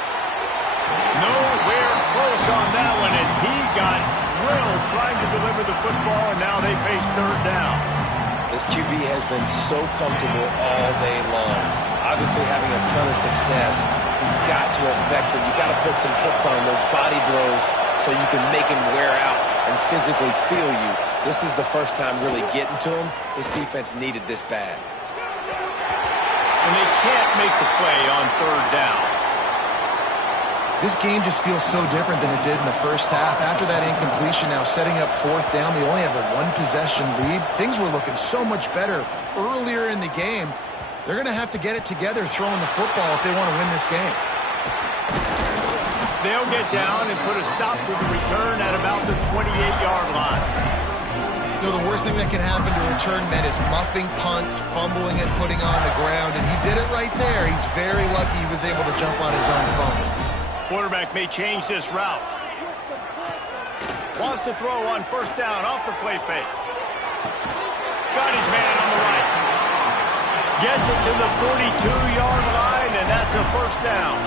Nowhere close on that one as he got drilled trying to deliver the football, and now they face third down. This QB has been so comfortable all day long. Obviously having a ton of success. You've got to affect him. You've got to put some hits on those body blows so you can make him wear out and physically feel you. This is the first time really getting to him. His defense needed this bad. And they can't make the play on third down. This game just feels so different than it did in the first half. After that incompletion, now setting up fourth down, they only have a one-possession lead. Things were looking so much better earlier in the game. They're going to have to get it together throwing the football if they want to win this game. They'll get down and put a stop to the return at about the 28-yard line. You know, the worst thing that can happen to return men is muffing punts, fumbling and putting on the ground, and he did it right there. He's very lucky he was able to jump on his own phone. Quarterback may change this route. Wants to throw on first down off the play fake. Got his man on the right. Gets it to the 42-yard line, and that's a first down.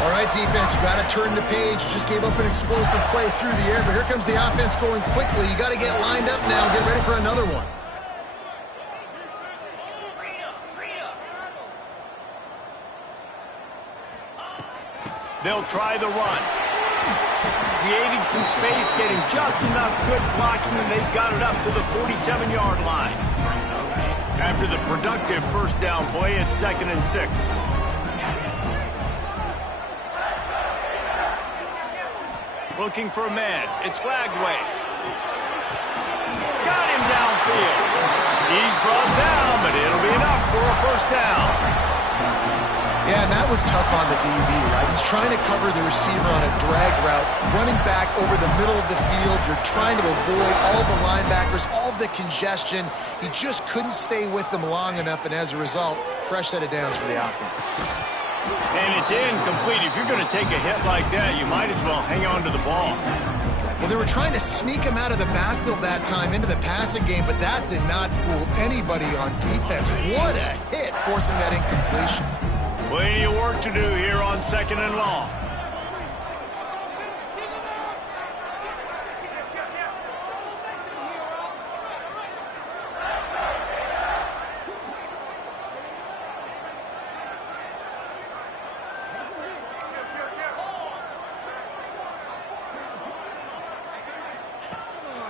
All right, defense, you got to turn the page. Just gave up an explosive play through the air, but here comes the offense going quickly. You got to get lined up now and get ready for another one. They'll try the run. Creating some space, getting just enough good blocking, and they've got it up to the 47-yard line. After the productive first down play, it's 2nd and 6. Looking for a man. It's Lagway. Got him downfield. He's brought down, but it'll be enough for a first down. Yeah, and that was tough on the DB, right? He's trying to cover the receiver on a drag route, running back over the middle of the field. You're trying to avoid all the linebackers, all of the congestion. He just couldn't stay with them long enough, and as a result, fresh set of downs for the offense. And it's incomplete. If you're going to take a hit like that, you might as well hang on to the ball. Well, they were trying to sneak him out of the backfield that time into the passing game, but that did not fool anybody on defense. What a hit, forcing that incompletion. Plenty of work to do here on 2nd and long.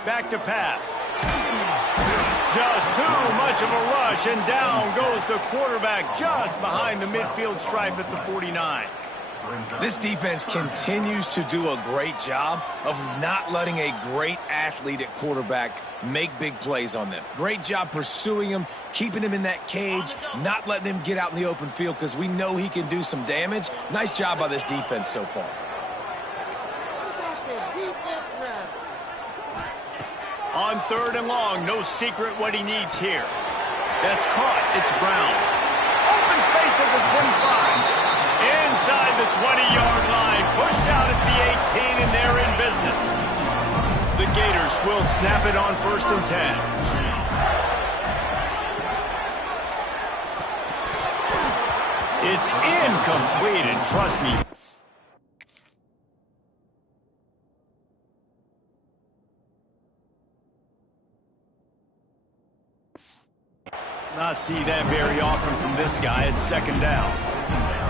Back to pass. Just too much of a rush, and down goes the quarterback just behind the midfield stripe at the 49. This defense continues to do a great job of not letting a great athlete at quarterback make big plays on them. Great job pursuing him, keeping him in that cage, not letting him get out in the open field because we know he can do some damage. Nice job by this defense so far. On 3rd and long, no secret what he needs here. That's caught. It's Brown. Open space at the 25. Inside the 20-yard line. Pushed out at the 18, and they're in business. The Gators will snap it on 1st and 10. It's incomplete, and trust me, not see that very often from this guy. It's 2nd down.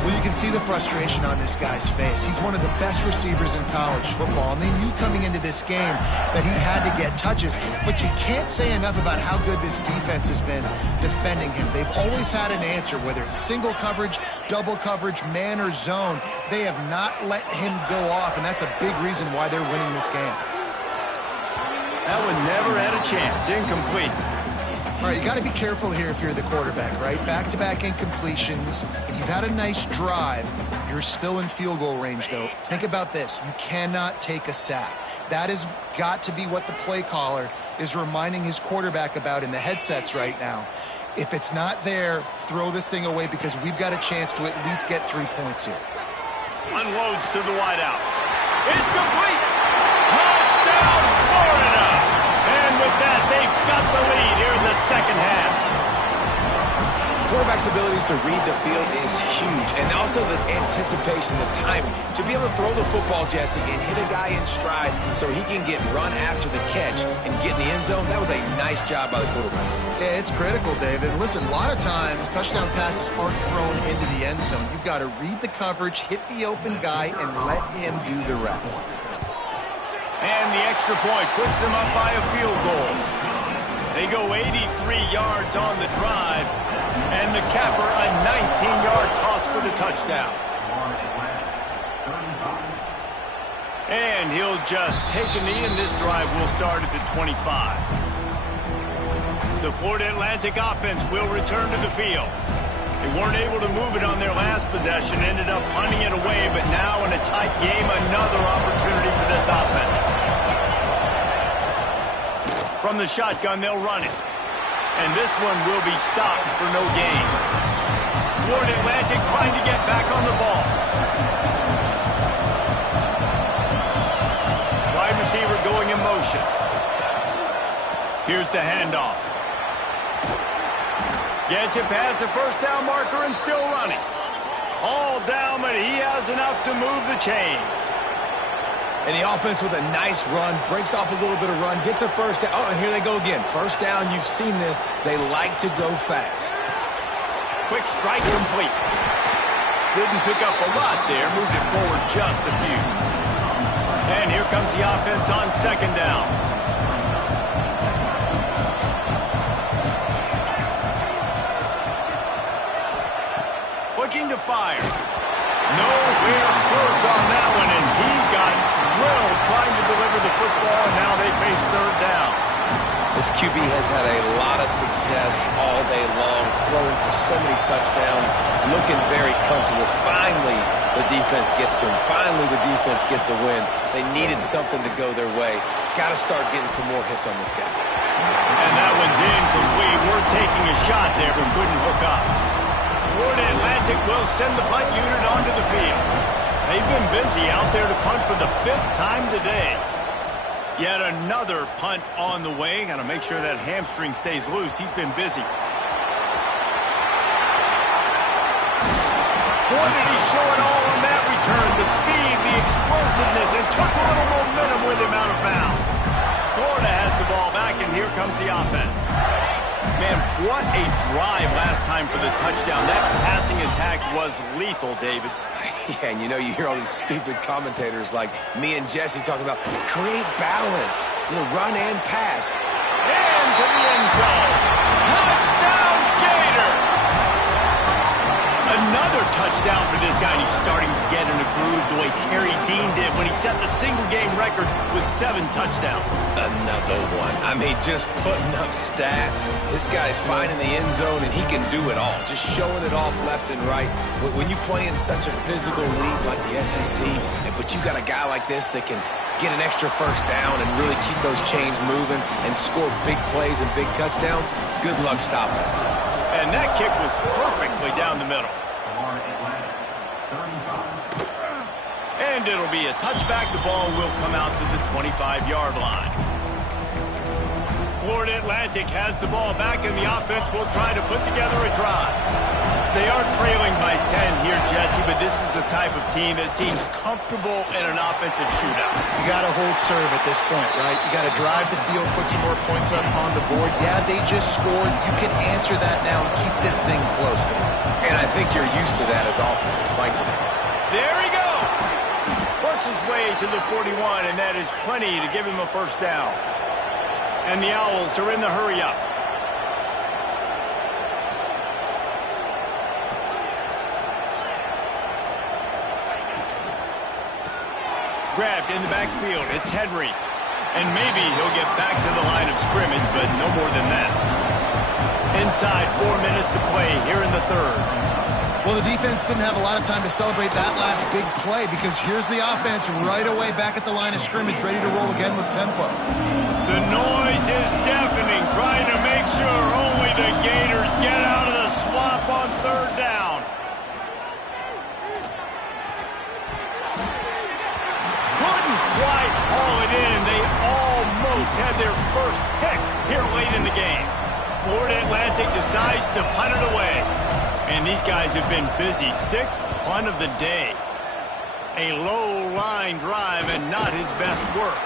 Well, you can see the frustration on this guy's face. He's one of the best receivers in college football, and they knew coming into this game that he had to get touches, but you can't say enough about how good this defense has been defending him. They've always had an answer, whether it's single coverage, double coverage, man or zone. They have not let him go off, and that's a big reason why they're winning this game. That one never had a chance. Incomplete. All right, you got to be careful here if you're the quarterback, right? Back-to-back incompletions. You've had a nice drive. You're still in field goal range, though. Think about this. You cannot take a sack. That has got to be what the play caller is reminding his quarterback about in the headsets right now. If it's not there, throw this thing away because we've got a chance to at least get 3 points here. Unloads to the wideout. It's complete. Touchdown, Florida. And with that, they've got the lead here in the second half. Quarterback's abilities to read the field is huge, and also the anticipation, the timing. To be able to throw the football, Jesse, and hit a guy in stride so he can get run after the catch and get in the end zone, that was a nice job by the quarterback. Yeah, it's critical, David. Listen, a lot of times touchdown passes aren't thrown into the end zone. You've got to read the coverage, hit the open guy, and let him do the rest. And the extra point puts them up by a field goal. They go 83 yards on the drive, and the capper a 19-yard toss for the touchdown. And he'll just take a knee, and this drive will start at the 25. The Florida Atlantic offense will return to the field. They weren't able to move it on their last possession, ended up punting it away, but now in a tight game, another opportunity for this offense. From the shotgun, they'll run it. And this one will be stopped for no gain. Florida Atlantic trying to get back on the ball. Wide receiver going in motion. Here's the handoff. Gets it past the first down marker and still running. All down, but he has enough to move the chains. And the offense with a nice run, breaks off a little bit of run, gets a first down. Oh, and here they go again. First down, you've seen this. They like to go fast. Quick strike complete. Didn't pick up a lot there, moved it forward just a few. And here comes the offense on second down. Looking to fire. Nowhere close on that one as he got drilled trying to deliver the football, and now they face third down. This QB has had a lot of success all day long, throwing for so many touchdowns, looking very comfortable. Finally, the defense gets to him. Finally, the defense gets a win. They needed something to go their way. Got to start getting some more hits on this guy. And that one's incomplete. We're taking a shot there, but couldn't hook up. Florida Atlantic will send the punt unit onto the field. They've been busy out there to punt for the 5th time today. Yet another punt on the way. Got to make sure that hamstring stays loose. He's been busy. Boy, did he show it all on that return. The speed, the explosiveness, and took a little momentum with him out of bounds. Florida has the ball back, and here comes the offense. Man, what a drive last time for the touchdown. That passing attack was lethal, David. Yeah, and you know, you hear all these stupid commentators like me and Jesse talking about create balance, run and pass. And to the end zone. Touchdown, Gator! Another touchdown for this guy, and he's starting to get in a groove the way Terry Dean did when he set the single-game record with 7 touchdowns. Another one. I mean, just putting up stats. This guy's finding the end zone, and he can do it all. Just showing it off left and right. When you play in such a physical league like the SEC, but you got a guy like this that can get an extra first down and really keep those chains moving and score big plays and big touchdowns, good luck stopping it. And that kick was perfectly down the middle. And it'll be a touchback. The ball will come out to the 25-yard line. Florida Atlantic has the ball back, and the offense will try to put together a drive. They are trailing by 10 here, Jesse, but this is the type of team that seems comfortable in an offensive shootout. You got to hold serve at this point, right? You got to drive the field, put some more points up on the board. Yeah, they just scored. You can answer that now and keep this thing close. And I think you're used to that as offense. There he goes. Works his way to the 41, and that is plenty to give him a first down. And the Owls are in the hurry-up. Grabbed in the backfield. It's Henry. And maybe he'll get back to the line of scrimmage, but no more than that. Inside 4 minutes to play here in the third. Well, the defense didn't have a lot of time to celebrate that last big play because here's the offense right away back at the line of scrimmage, ready to roll again with tempo. The noise is deafening, trying to make sure only the Gators get out of the swamp on third down. Couldn't quite haul it in. They almost had their first pick here late in the game. Florida Atlantic decides to punt it away. And these guys have been busy. 6th punt of the day. A low line drive and not his best work.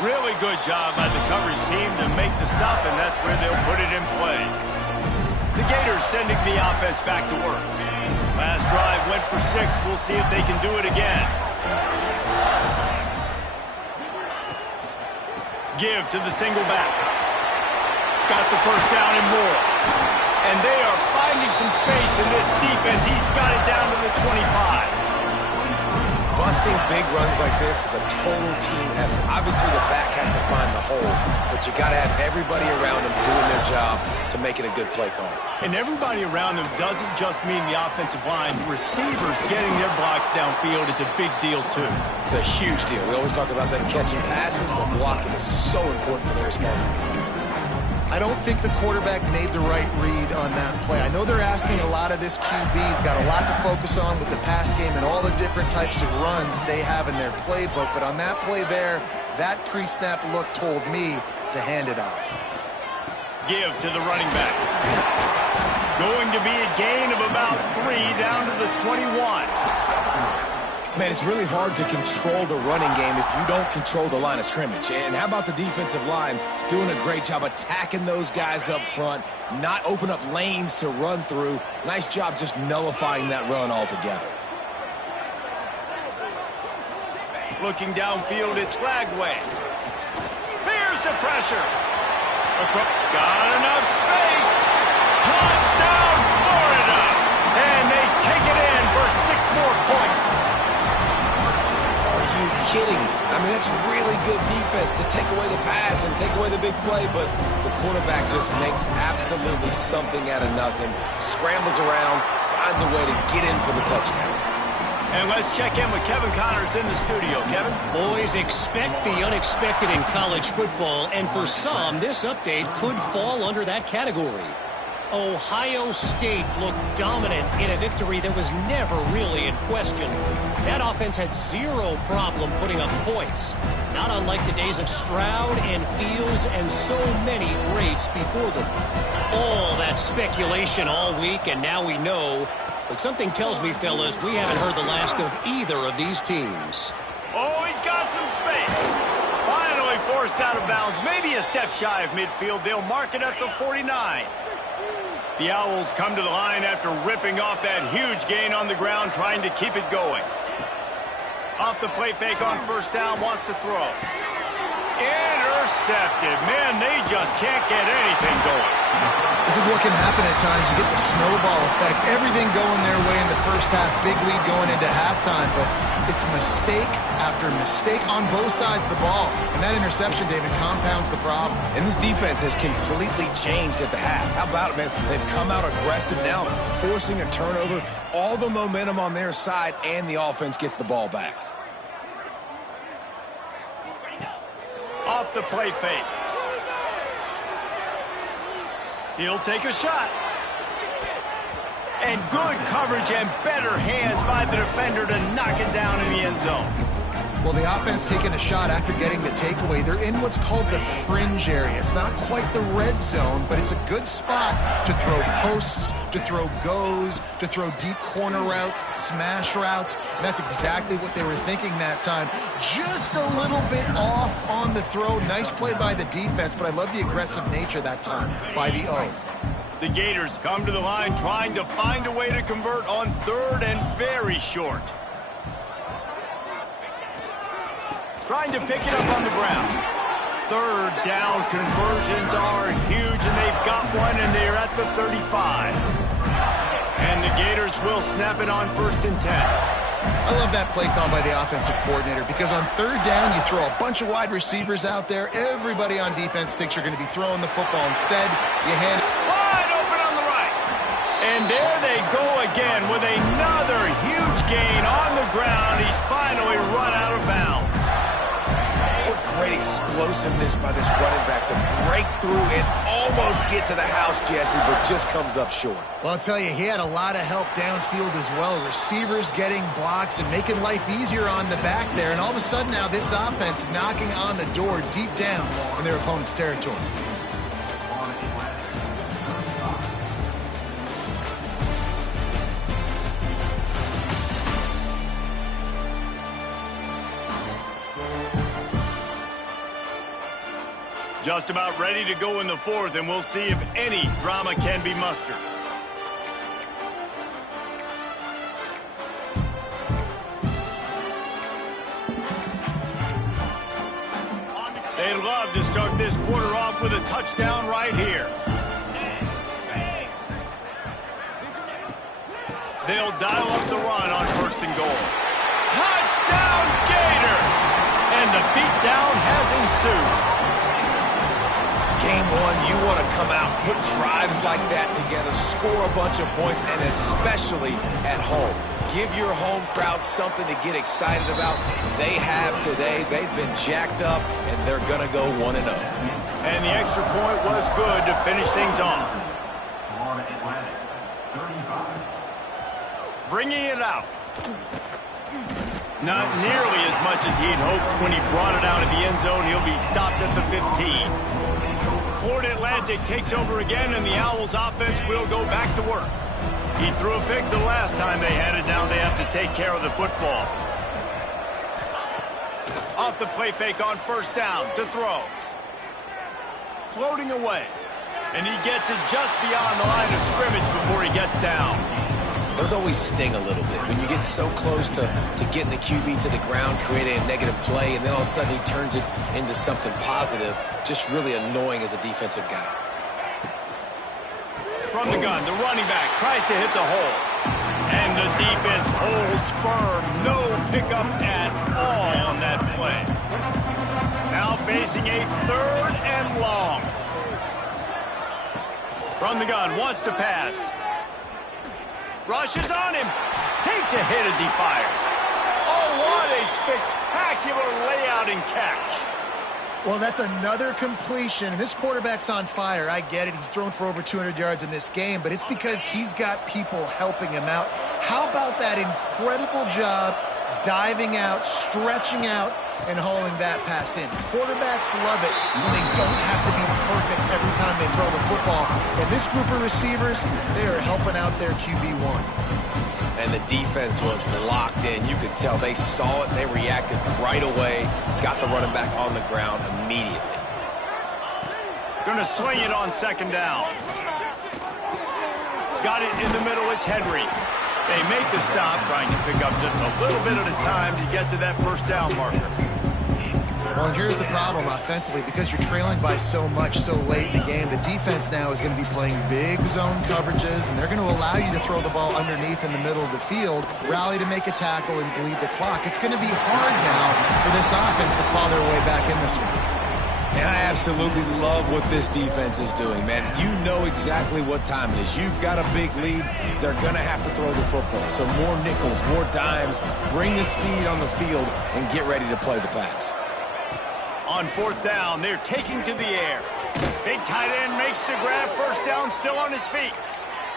Really good job by the coverage team to make the stop, and that's where they'll put it in play. The Gators sending the offense back to work. Last drive went for 6. We'll see if they can do it again. Give to the single back. Got the first down and more. And they are finding some space in this defense. He's got it down to the 25. Busting big runs like this is a total team effort. Obviously, the back has to find the hole, but you got to have everybody around them doing their job to make it a good play call. And everybody around them doesn't just mean the offensive line. Receivers getting their blocks downfield is a big deal, too. It's a huge deal. We always talk about them catching passes, but blocking is so important for their responsibilities. I don't think the quarterback made the right read on that play. I know they're asking a lot of this QB. He's got a lot to focus on with the pass game and all the different types of runs that they have in their playbook. But on that play there, that pre-snap look told me to hand it off. Give to the running back. Going to be a gain of about 3 down to the 21. Man, it's really hard to control the running game if you don't control the line of scrimmage. And how about the defensive line doing a great job attacking those guys up front, not open up lanes to run through. Nice job just nullifying that run altogether. Looking downfield, it's Flagway. Here's the pressure. Got enough space. Touchdown, Florida. And they take it in for 6 more points. Kidding me. I mean, that's really good defense to take away the pass and take away the big play, but the quarterback just makes absolutely something out of nothing, scrambles around, finds a way to get in for the touchdown. And let's check in with Kevin Connors in the studio. Kevin? Boys, expect the unexpected in college football, and for some, this update could fall under that category. Ohio State looked dominant in a victory that was never really in question. That offense had 0 problem putting up points, not unlike the days of Stroud and Fields and so many greats before them. All that speculation all week, and now we know. But something tells me, fellas, we haven't heard the last of either of these teams. Oh, he's got some space. Finally forced out of bounds, maybe a step shy of midfield. They'll mark it at the 49. The Owls come to the line after ripping off that huge gain on the ground, trying to keep it going. Off the play fake on first down, wants to throw. Intercepted. Man, they just can't get anything going. This is what can happen at times. You get the snowball effect. Everything going their way in the first half. Big lead going into halftime. But it's mistake after mistake on both sides of the ball. And that interception, David, compounds the problem. And this defense has completely changed at the half. How about it, man? They've come out aggressive now, forcing a turnover. All the momentum on their side, and the offense gets the ball back. Off the play fake. He'll take a shot. And good coverage and better hands by the defender to knock it down in the end zone. Well, the offense taking a shot after getting the takeaway. They're in what's called the fringe area. It's not quite the red zone, but it's a good spot to throw posts, to throw goes, to throw deep corner routes, smash routes. And that's exactly what they were thinking that time. Just a little bit off on the throw. Nice play by the defense, but I love the aggressive nature that time by the O. The Gators come to the line trying to find a way to convert on third and very short. Trying to pick it up on the ground. Third down conversions are huge, and they've got one, and they're at the 35. And the Gators will snap it on 1st and 10. I love that play call by the offensive coordinator because on third down, you throw a bunch of wide receivers out there. Everybody on defense thinks you're going to be throwing the football. Instead, you hand it. Wide And there they go again with another huge gain on the ground. He's finally run out of bounds. What great explosiveness by this running back to break through and almost get to the house, Jesse, but just comes up short. Well, I'll tell you, he had a lot of help downfield as well. Receivers getting blocks and making life easier on the back there. And all of a sudden now this offense knocking on the door deep down in their opponent's territory. Just about ready to go in the fourth, and we'll see if any drama can be mustered. They'd love to start this quarter off with a touchdown right here. They'll dial up the run on 1st and goal. Touchdown, Gator! And the beatdown has ensued. Game one, you want to come out, put drives like that together, score a bunch of points, and especially at home. Give your home crowd something to get excited about. They have today. They've been jacked up, and they're going to go 1-0. And the extra point was good to finish things off. Bringing it out. Not nearly as much as he'd hoped when he brought it out of the end zone. He'll be stopped at the 15. Florida Atlantic takes over again, and the Owls offense will go back to work. He threw a pick the last time they had it. Now they have to take care of the football. Off the play fake on 1st down to throw. Floating away. And he gets it just beyond the line of scrimmage before he gets down. Those always sting a little bit. When you get so close to getting the QB to the ground, creating a negative play, and then all of a sudden he turns it into something positive, just really annoying as a defensive guy. From the gun, the running back tries to hit the hole. And the defense holds firm. No pickup at all on that play. Now facing a 3rd and long. From the gun, wants to pass. Rushes on him. Takes a hit as he fires. Oh, what a spectacular layout and catch. Well, that's another completion. This quarterback's on fire. I get it. He's thrown for over 200 yards in this game, but it's because he's got people helping him out. How about that incredible job diving out, stretching out, and hauling that pass in? Quarterbacks love it when they don't have to be perfect every time they throw the football. And this group of receivers, they are helping out their QB1. And the defense was locked in. You could tell they saw it. They reacted right away. Got the running back on the ground immediately. Going to swing it on 2nd down. Got it in the middle. It's Henry. They make the stop, trying to pick up just a little bit at a time to get to that 1st down marker. Well, here's the problem offensively. Because you're trailing by so much so late in the game, the defense now is going to be playing big zone coverages, and they're going to allow you to throw the ball underneath in the middle of the field, rally to make a tackle, and bleed the clock. It's going to be hard now for this offense to claw their way back in this one. And I absolutely love what this defense is doing, man. You know exactly what time it is. You've got a big lead. They're going to have to throw the football. So more nickels, more dimes, bring the speed on the field, and get ready to play the pass. On 4th down, they're taking to the air. Big tight end makes the grab. 1st down, still on his feet.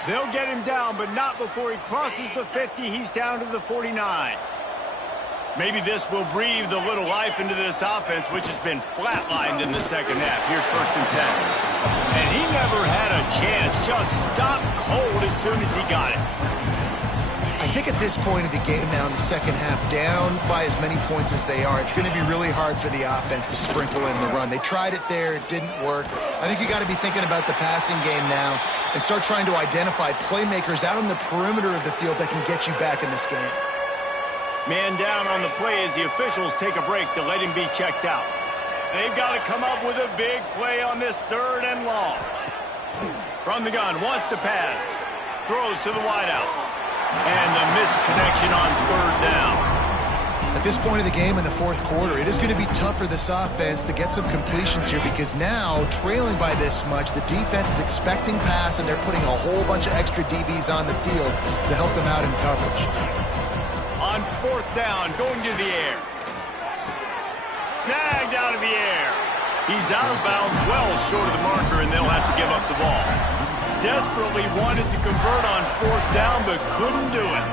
They'll get him down, but not before he crosses the 50. He's down to the 49. Maybe this will breathe a little life into this offense, which has been flatlined in the 2nd half. Here's 1st and 10. And he never had a chance. Just stopped cold as soon as he got it. I think at this point of the game now in the 2nd half, down by as many points as they are, it's going to be really hard for the offense to sprinkle in the run. They tried it there. It didn't work. I think you got to be thinking about the passing game now and start trying to identify playmakers out on the perimeter of the field that can get you back in this game. Man down on the play as the officials take a break to let him be checked out. They've got to come up with a big play on this 3rd and long. From the gun, wants to pass. Throws to the wideout. And the missed connection on 3rd down. At this point of the game in the fourth quarter, it is going to be tough for this offense to get some completions here because now, trailing by this much, the defense is expecting pass, and they're putting a whole bunch of extra DBs on the field to help them out in coverage. On fourth down, going to the air. Snagged out of the air. He's out of bounds, well short of the marker, and they'll have to give up the ball. Desperately wanted to convert on fourth down, but couldn't do it.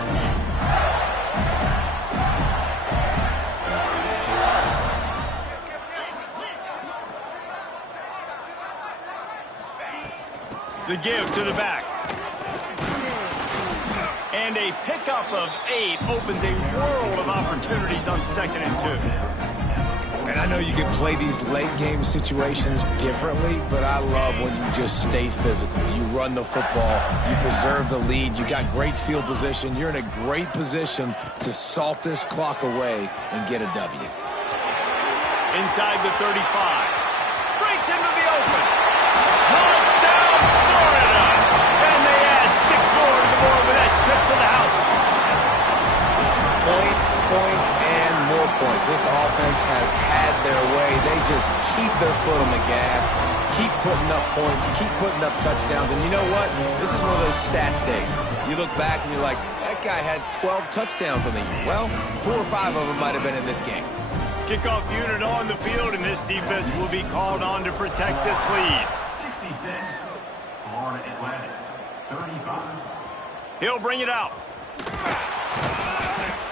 The give to the back. And a pickup of 8 opens a world of opportunities on 2nd and 2. And I know you can play these late game situations differently, but I love when you just stay physical. You run the football, you preserve the lead, you got great field position, you're in a great position to salt this clock away and get a W. Inside the 35. Breaks into the open. Touchdown, Florida! And they add 6 more to the board with that trip to the house. Points, and more points. This offense has had their way. They just keep their foot on the gas, keep putting up points, keep putting up touchdowns. And you know what? This is one of those stats days. You look back and you're like, that guy had 12 touchdowns on the year. Well, 4 or 5 of them might have been in this game. Kickoff unit on the field, and this defense will be called on to protect this lead. 66, Florida Atlantic, 35. He'll bring it out.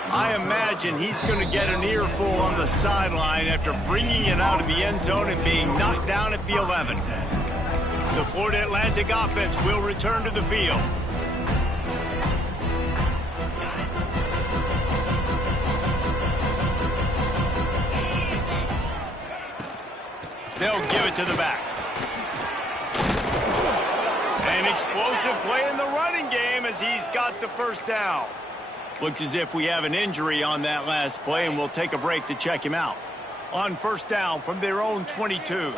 I imagine he's going to get an earful on the sideline after bringing it out of the end zone and being knocked down at the 11. The Florida Atlantic offense will return to the field. They'll give it to the back. An explosive play in the running game as he's got the first down. Looks as if we have an injury on that last play, and we'll take a break to check him out. On first down from their own 22.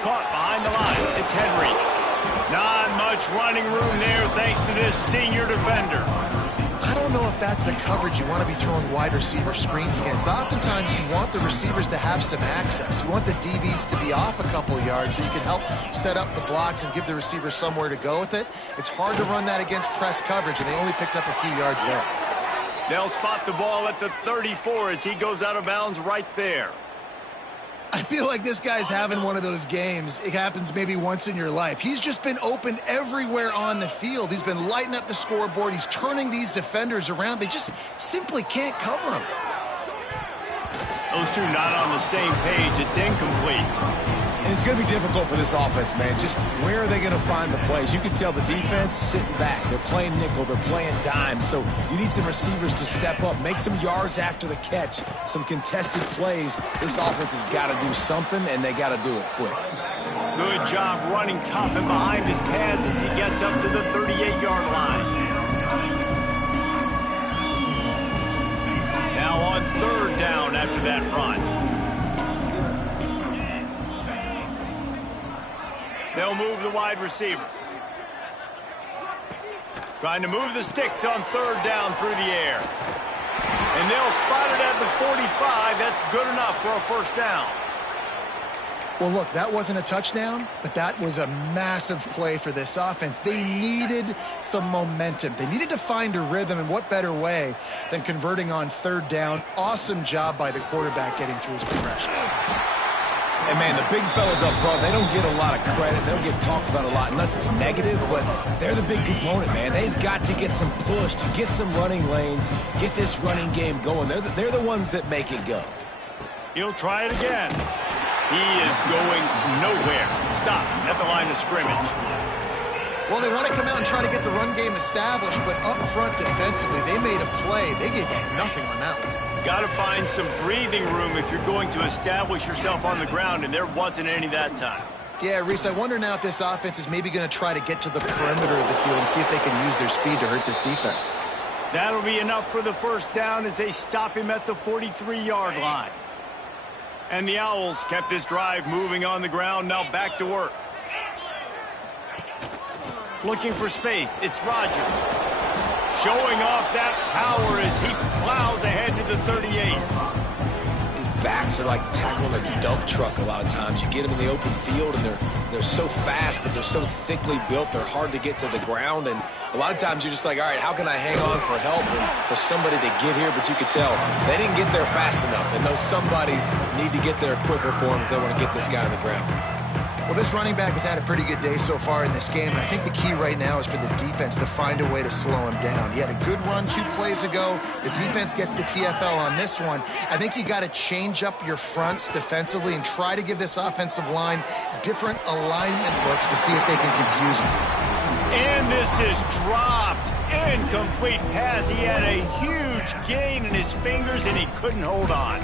Caught behind the line. It's Henry. Not much running room there thanks to this senior defender. I don't know if that's the coverage you want to be throwing wide receiver screens against. Oftentimes, you want the receivers to have some access. You want the DBs to be off a couple yards so you can help set up the blocks and give the receiver somewhere to go with it. It's hard to run that against press coverage, and they only picked up a few yards there. They'll spot the ball at the 34 as he goes out of bounds right there. I feel like this guy's having one of those games. It happens maybe once in your life. He's just been open everywhere on the field. He's been lighting up the scoreboard. He's turning these defenders around. They just simply can't cover him. Those two not on the same page. It's incomplete. And it's going to be difficult for this offense, man. Just where are they going to find the plays? You can tell the defense sitting back. They're playing nickel. They're playing dime. So you need some receivers to step up, make some yards after the catch, some contested plays. This offense has got to do something, and they got to do it quick. Good job running tough and behind his pads as he gets up to the 38-yard line. Now on third down after that run. They'll move the wide receiver. Trying to move the sticks on third down through the air. And they'll spot it at the 45. That's good enough for a first down. Well, look, that wasn't a touchdown, but that was a massive play for this offense. They needed some momentum. They needed to find a rhythm, and what better way than converting on third down. Awesome job by the quarterback getting through his progression. And, man, the big fellas up front, they don't get a lot of credit. They don't get talked about a lot unless it's negative, but they're the big component, man. They've got to get some push, to get some running lanes, get this running game going. They're the ones that make it go. He'll try it again. He is going nowhere. Stop at the line of scrimmage. Well, they want to come out and try to get the run game established, but up front defensively, they made a play. They gave them nothing on that one. Got to find some breathing room if you're going to establish yourself on the ground, and there wasn't any that time. Yeah, Reese, I wonder now if this offense is maybe going to try to get to the perimeter of the field and see if they can use their speed to hurt this defense. That'll be enough for the first down as they stop him at the 43-yard line. And the Owls kept this drive moving on the ground, now back to work. Looking for space, it's Rodgers. Showing off that power as he plows ahead to the 38. Backs are like tackling a dump truck a lot of times. You get them in the open field, and they're so fast, but they're so thickly built, they're hard to get to the ground. And a lot of times you're just like, all right, how can I hang on for help and for somebody to get here? But you could tell they didn't get there fast enough, and those somebodies need to get there quicker for them if they want to get this guy on the ground. Well, this running back has had a pretty good day so far in this game, and I think the key right now is for the defense to find a way to slow him down. He had a good run 2 plays ago. The defense gets the TFL on this one. I think you got to change up your fronts defensively and try to give this offensive line different alignment looks to see if they can confuse him. And this is dropped. Incomplete pass. He had a huge gain in his fingers, and he couldn't hold on.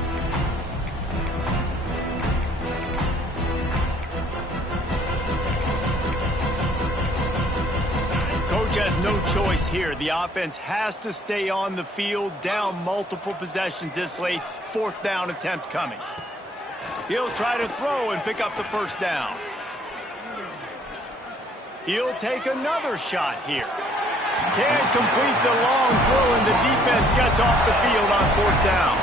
Coach has no choice here. The offense has to stay on the field, down multiple possessions this late. 4th down attempt coming. He'll try to throw and pick up the first down. He'll take another shot here. Can't complete the long throw, and the defense gets off the field on 4th down.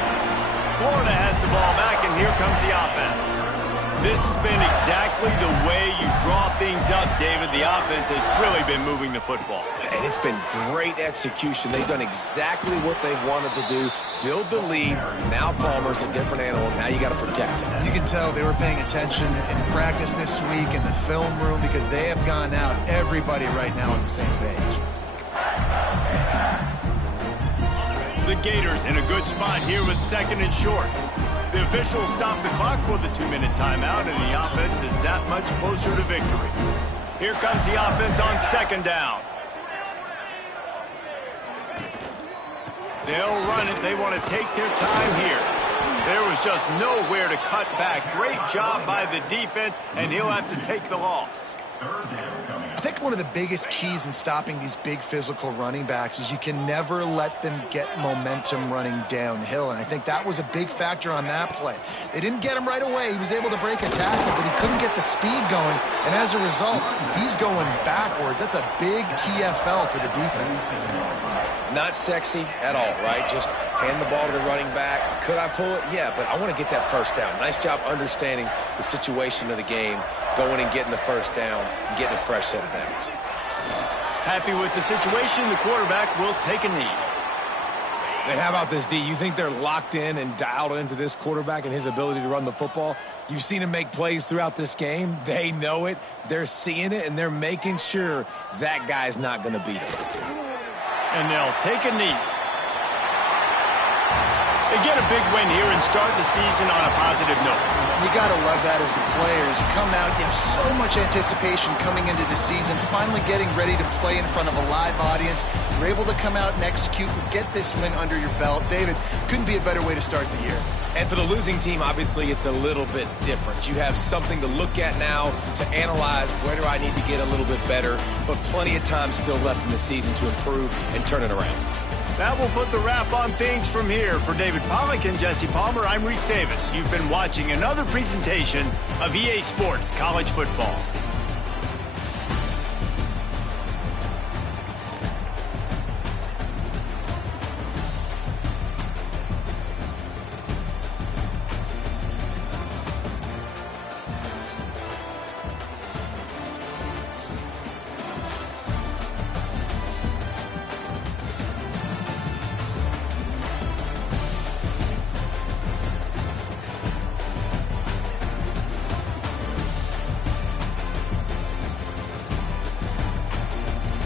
Florida has the ball back, and here comes the offense. This has been exactly the way you draw things up, David. The offense has really been moving the football. And it's been great execution. They've done exactly what they've wanted to do. Build the lead. Now Palmer's a different animal. Now you got to protect him. You can tell they were paying attention in practice this week in the film room because they have gone out, everybody right now on the same page. The Gators in a good spot here with 2nd and short. The officials stop the clock for the 2-minute timeout, and the offense is that much closer to victory. Here comes the offense on 2nd down. They'll run it. They want to take their time here. There was just nowhere to cut back. Great job by the defense, and he'll have to take the loss. I think one of the biggest keys in stopping these big physical running backs is you can never let them get momentum running downhill, and I think that was a big factor on that play. They didn't get him right away. He was able to break a tackle, but he couldn't get the speed going, and as a result, he's going backwards. That's a big TFL for the defense. Not sexy at all, right? Just hand the ball to the running back. Could I pull it? Yeah, but I want to get that first down. Nice job understanding the situation of the game, going and getting the first down, and getting a fresh set of downs. Happy with the situation, the quarterback will take a knee. Hey, how about this, D? You think they're locked in and dialed into this quarterback and his ability to run the football? You've seen him make plays throughout this game. They know it. They're seeing it, and they're making sure that guy's not going to beat him. And they'll take a knee. They get a big win here and start the season on a positive note. You got to love that as the players. You come out, you have so much anticipation coming into the season, finally getting ready to play in front of a live audience. You're able to come out and execute and get this win under your belt. David, couldn't be a better way to start the year. And for the losing team, obviously, it's a little bit different. You have something to look at now to analyze where do I need to get a little bit better, but plenty of time still left in the season to improve and turn it around. That will put the wrap on things from here. For David Pollack and Jesse Palmer, I'm Reese Davis. You've been watching another presentation of EA Sports College Football.